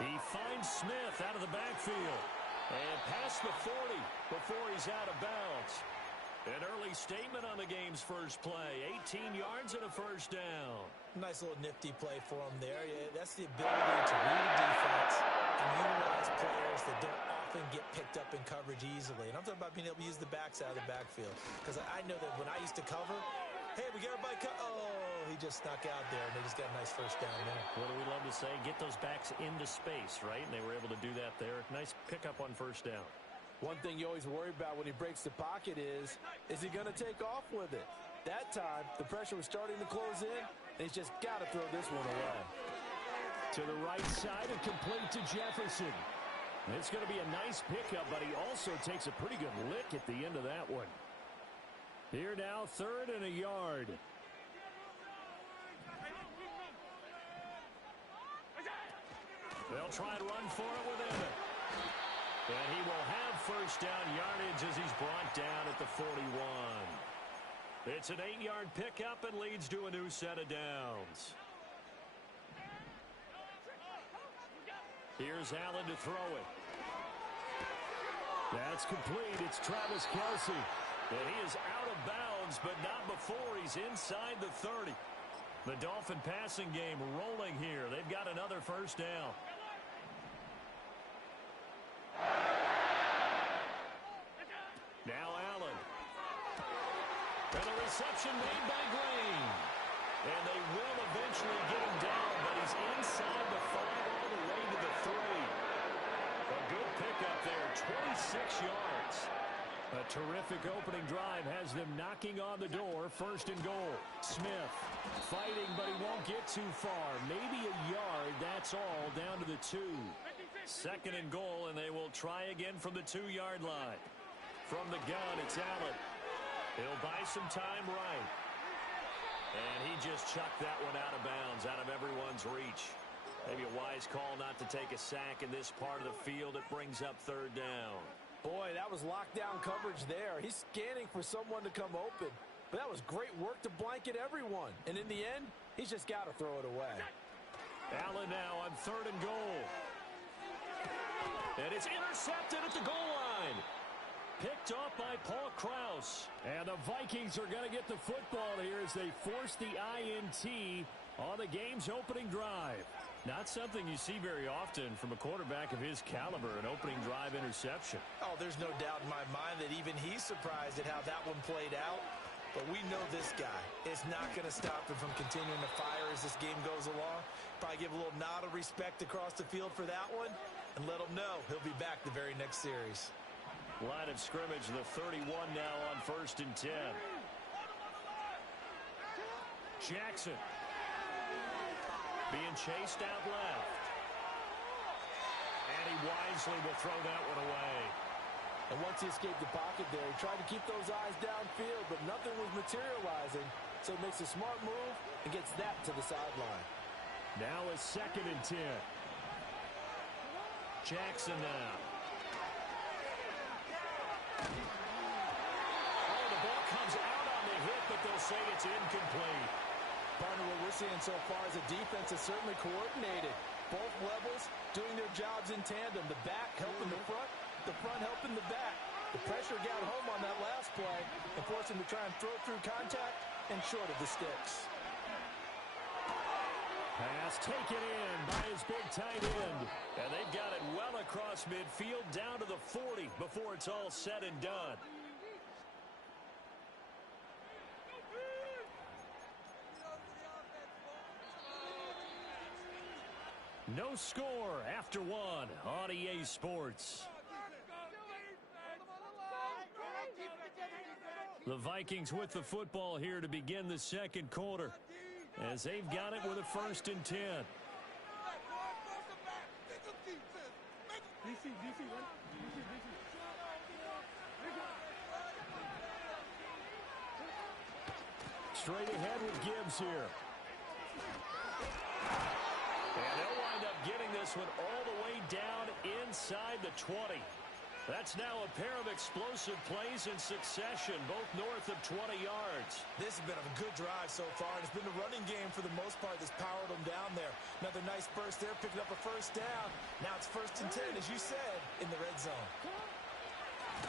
He finds Smith out of the backfield and past the 40 before he's out of bounds. An early statement on the game's first play. 18 yards and a first down. Nice little nifty play for him there. Yeah, that's the ability to read a defense and utilize players that don't often get picked up in coverage easily. And I'm talking about being able to use the backs out of the backfield. Because I know that when I used to cover, hey, we got everybody he just snuck out there, and they just got a nice first down there. What do we love to say? Get those backs into space, right? And they were able to do that there. Nice pickup on first down. One thing you always worry about when he breaks the pocket is he going to take off with it? That time, the pressure was starting to close in, and he's just got to throw this one away. To the right side and complete to Jefferson. It's going to be a nice pickup, but he also takes a pretty good lick at the end of that one. Here now, 3rd and a yard. They'll try and run for it with Emmett. And he will have first down yardage as he's brought down at the 41. It's an 8-yard pickup and leads to a new set of downs. Here's Allen to throw it. That's complete. It's Travis Kelce. And he is out of bounds, but not before he's inside the 30. The Dolphin passing game rolling here. They've got another first down. Now Allen. And a reception made by Green. And they will eventually get him down, but he's inside the 5 all the way to the 3. A good pickup there, 26 yards. A terrific opening drive has them knocking on the door. 1st and goal. Smith fighting, but he won't get too far. Maybe a yard, that's all, down to the 2. 2nd and goal, and they will try again from the 2-yard line. From the gun, it's Allen. He'll buy some time right. And he just chucked that one out of bounds, out of everyone's reach. Maybe a wise call not to take a sack in this part of the field. It brings up third down. Boy, that was lockdown coverage there. He's scanning for someone to come open. But that was great work to blanket everyone. And in the end, he's just got to throw it away. Allen now on 3rd and goal. And it's intercepted at the goal line. Picked off by Paul Krause. And the Vikings are going to get the football here as they force the INT on the game's opening drive. Not something you see very often from a quarterback of his caliber, an opening drive interception. Oh, there's no doubt in my mind that even he's surprised at how that one played out. But we know this guy is not going to stop him from continuing to fire as this game goes along. Probably give a little nod of respect across the field for that one and let him know he'll be back the very next series. Line of scrimmage, the 31 now on 1st and 10. Jackson being chased out left. And he wisely will throw that one away. And once he escaped the pocket there, he tried to keep those eyes downfield, but nothing was materializing. So he makes a smart move and gets that to the sideline. Now a 2nd and 10. Jackson now. Oh, the ball comes out on the hit, but they'll say it's incomplete. Partner, what we're seeing so far is a defense is certainly coordinated. Both levels doing their jobs in tandem. The back helping the front helping the back. The pressure got home on that last play and forced him to try and throw through contact and short of the sticks. Pass taken in by his big tight end. And they've got it well across midfield down to the 40 before it's all said and done. No score after one on EA Sports. The Vikings with the football here to begin the 2nd quarter, as they've got it with a 1st and 10. Straight ahead with Gibbs here. And they'll wind up getting this one all the way down inside the 20. That's now a pair of explosive plays in succession, both north of 20 yards. This has been a good drive so far, and it's been the running game for the most part that's powered them down there. Another nice burst there, picking up a 1st down. Now it's 1st and 10, as you said, in the red zone.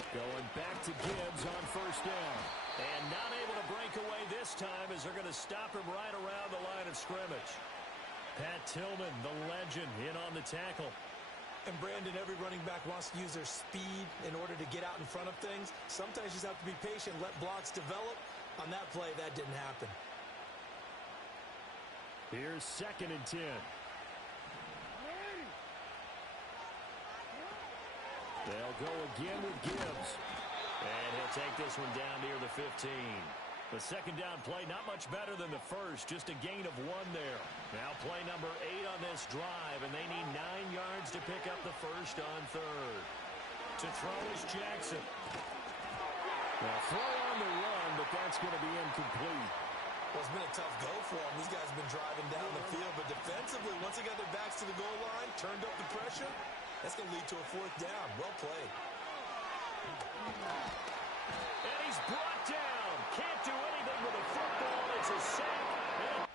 Going back to Gibbs on 1st down. And not able to break away this time as they're going to stop him right around the line of scrimmage. Pat Tillman, the legend, in on the tackle. And Brandon, every running back wants to use their speed in order to get out in front of things. Sometimes you just have to be patient, let blocks develop. On that play, that didn't happen. Here's 2nd and 10. They'll go again with Gibbs. And he'll take this one down near the 15. The 2nd down play, not much better than the first, just a gain of 1 there. Now play number 8 on this drive, and they need 9 yards to pick up the 1st on 3rd. To throw is Jackson. Well, throw on the run, but that's going to be incomplete. Well, it's been a tough go for them. These guys have been driving down the field, but defensively, once they got their backs to the goal line, turned up the pressure, that's going to lead to a 4th down. Well played. And he's brought down. Can't do anything with a football. It's a sack.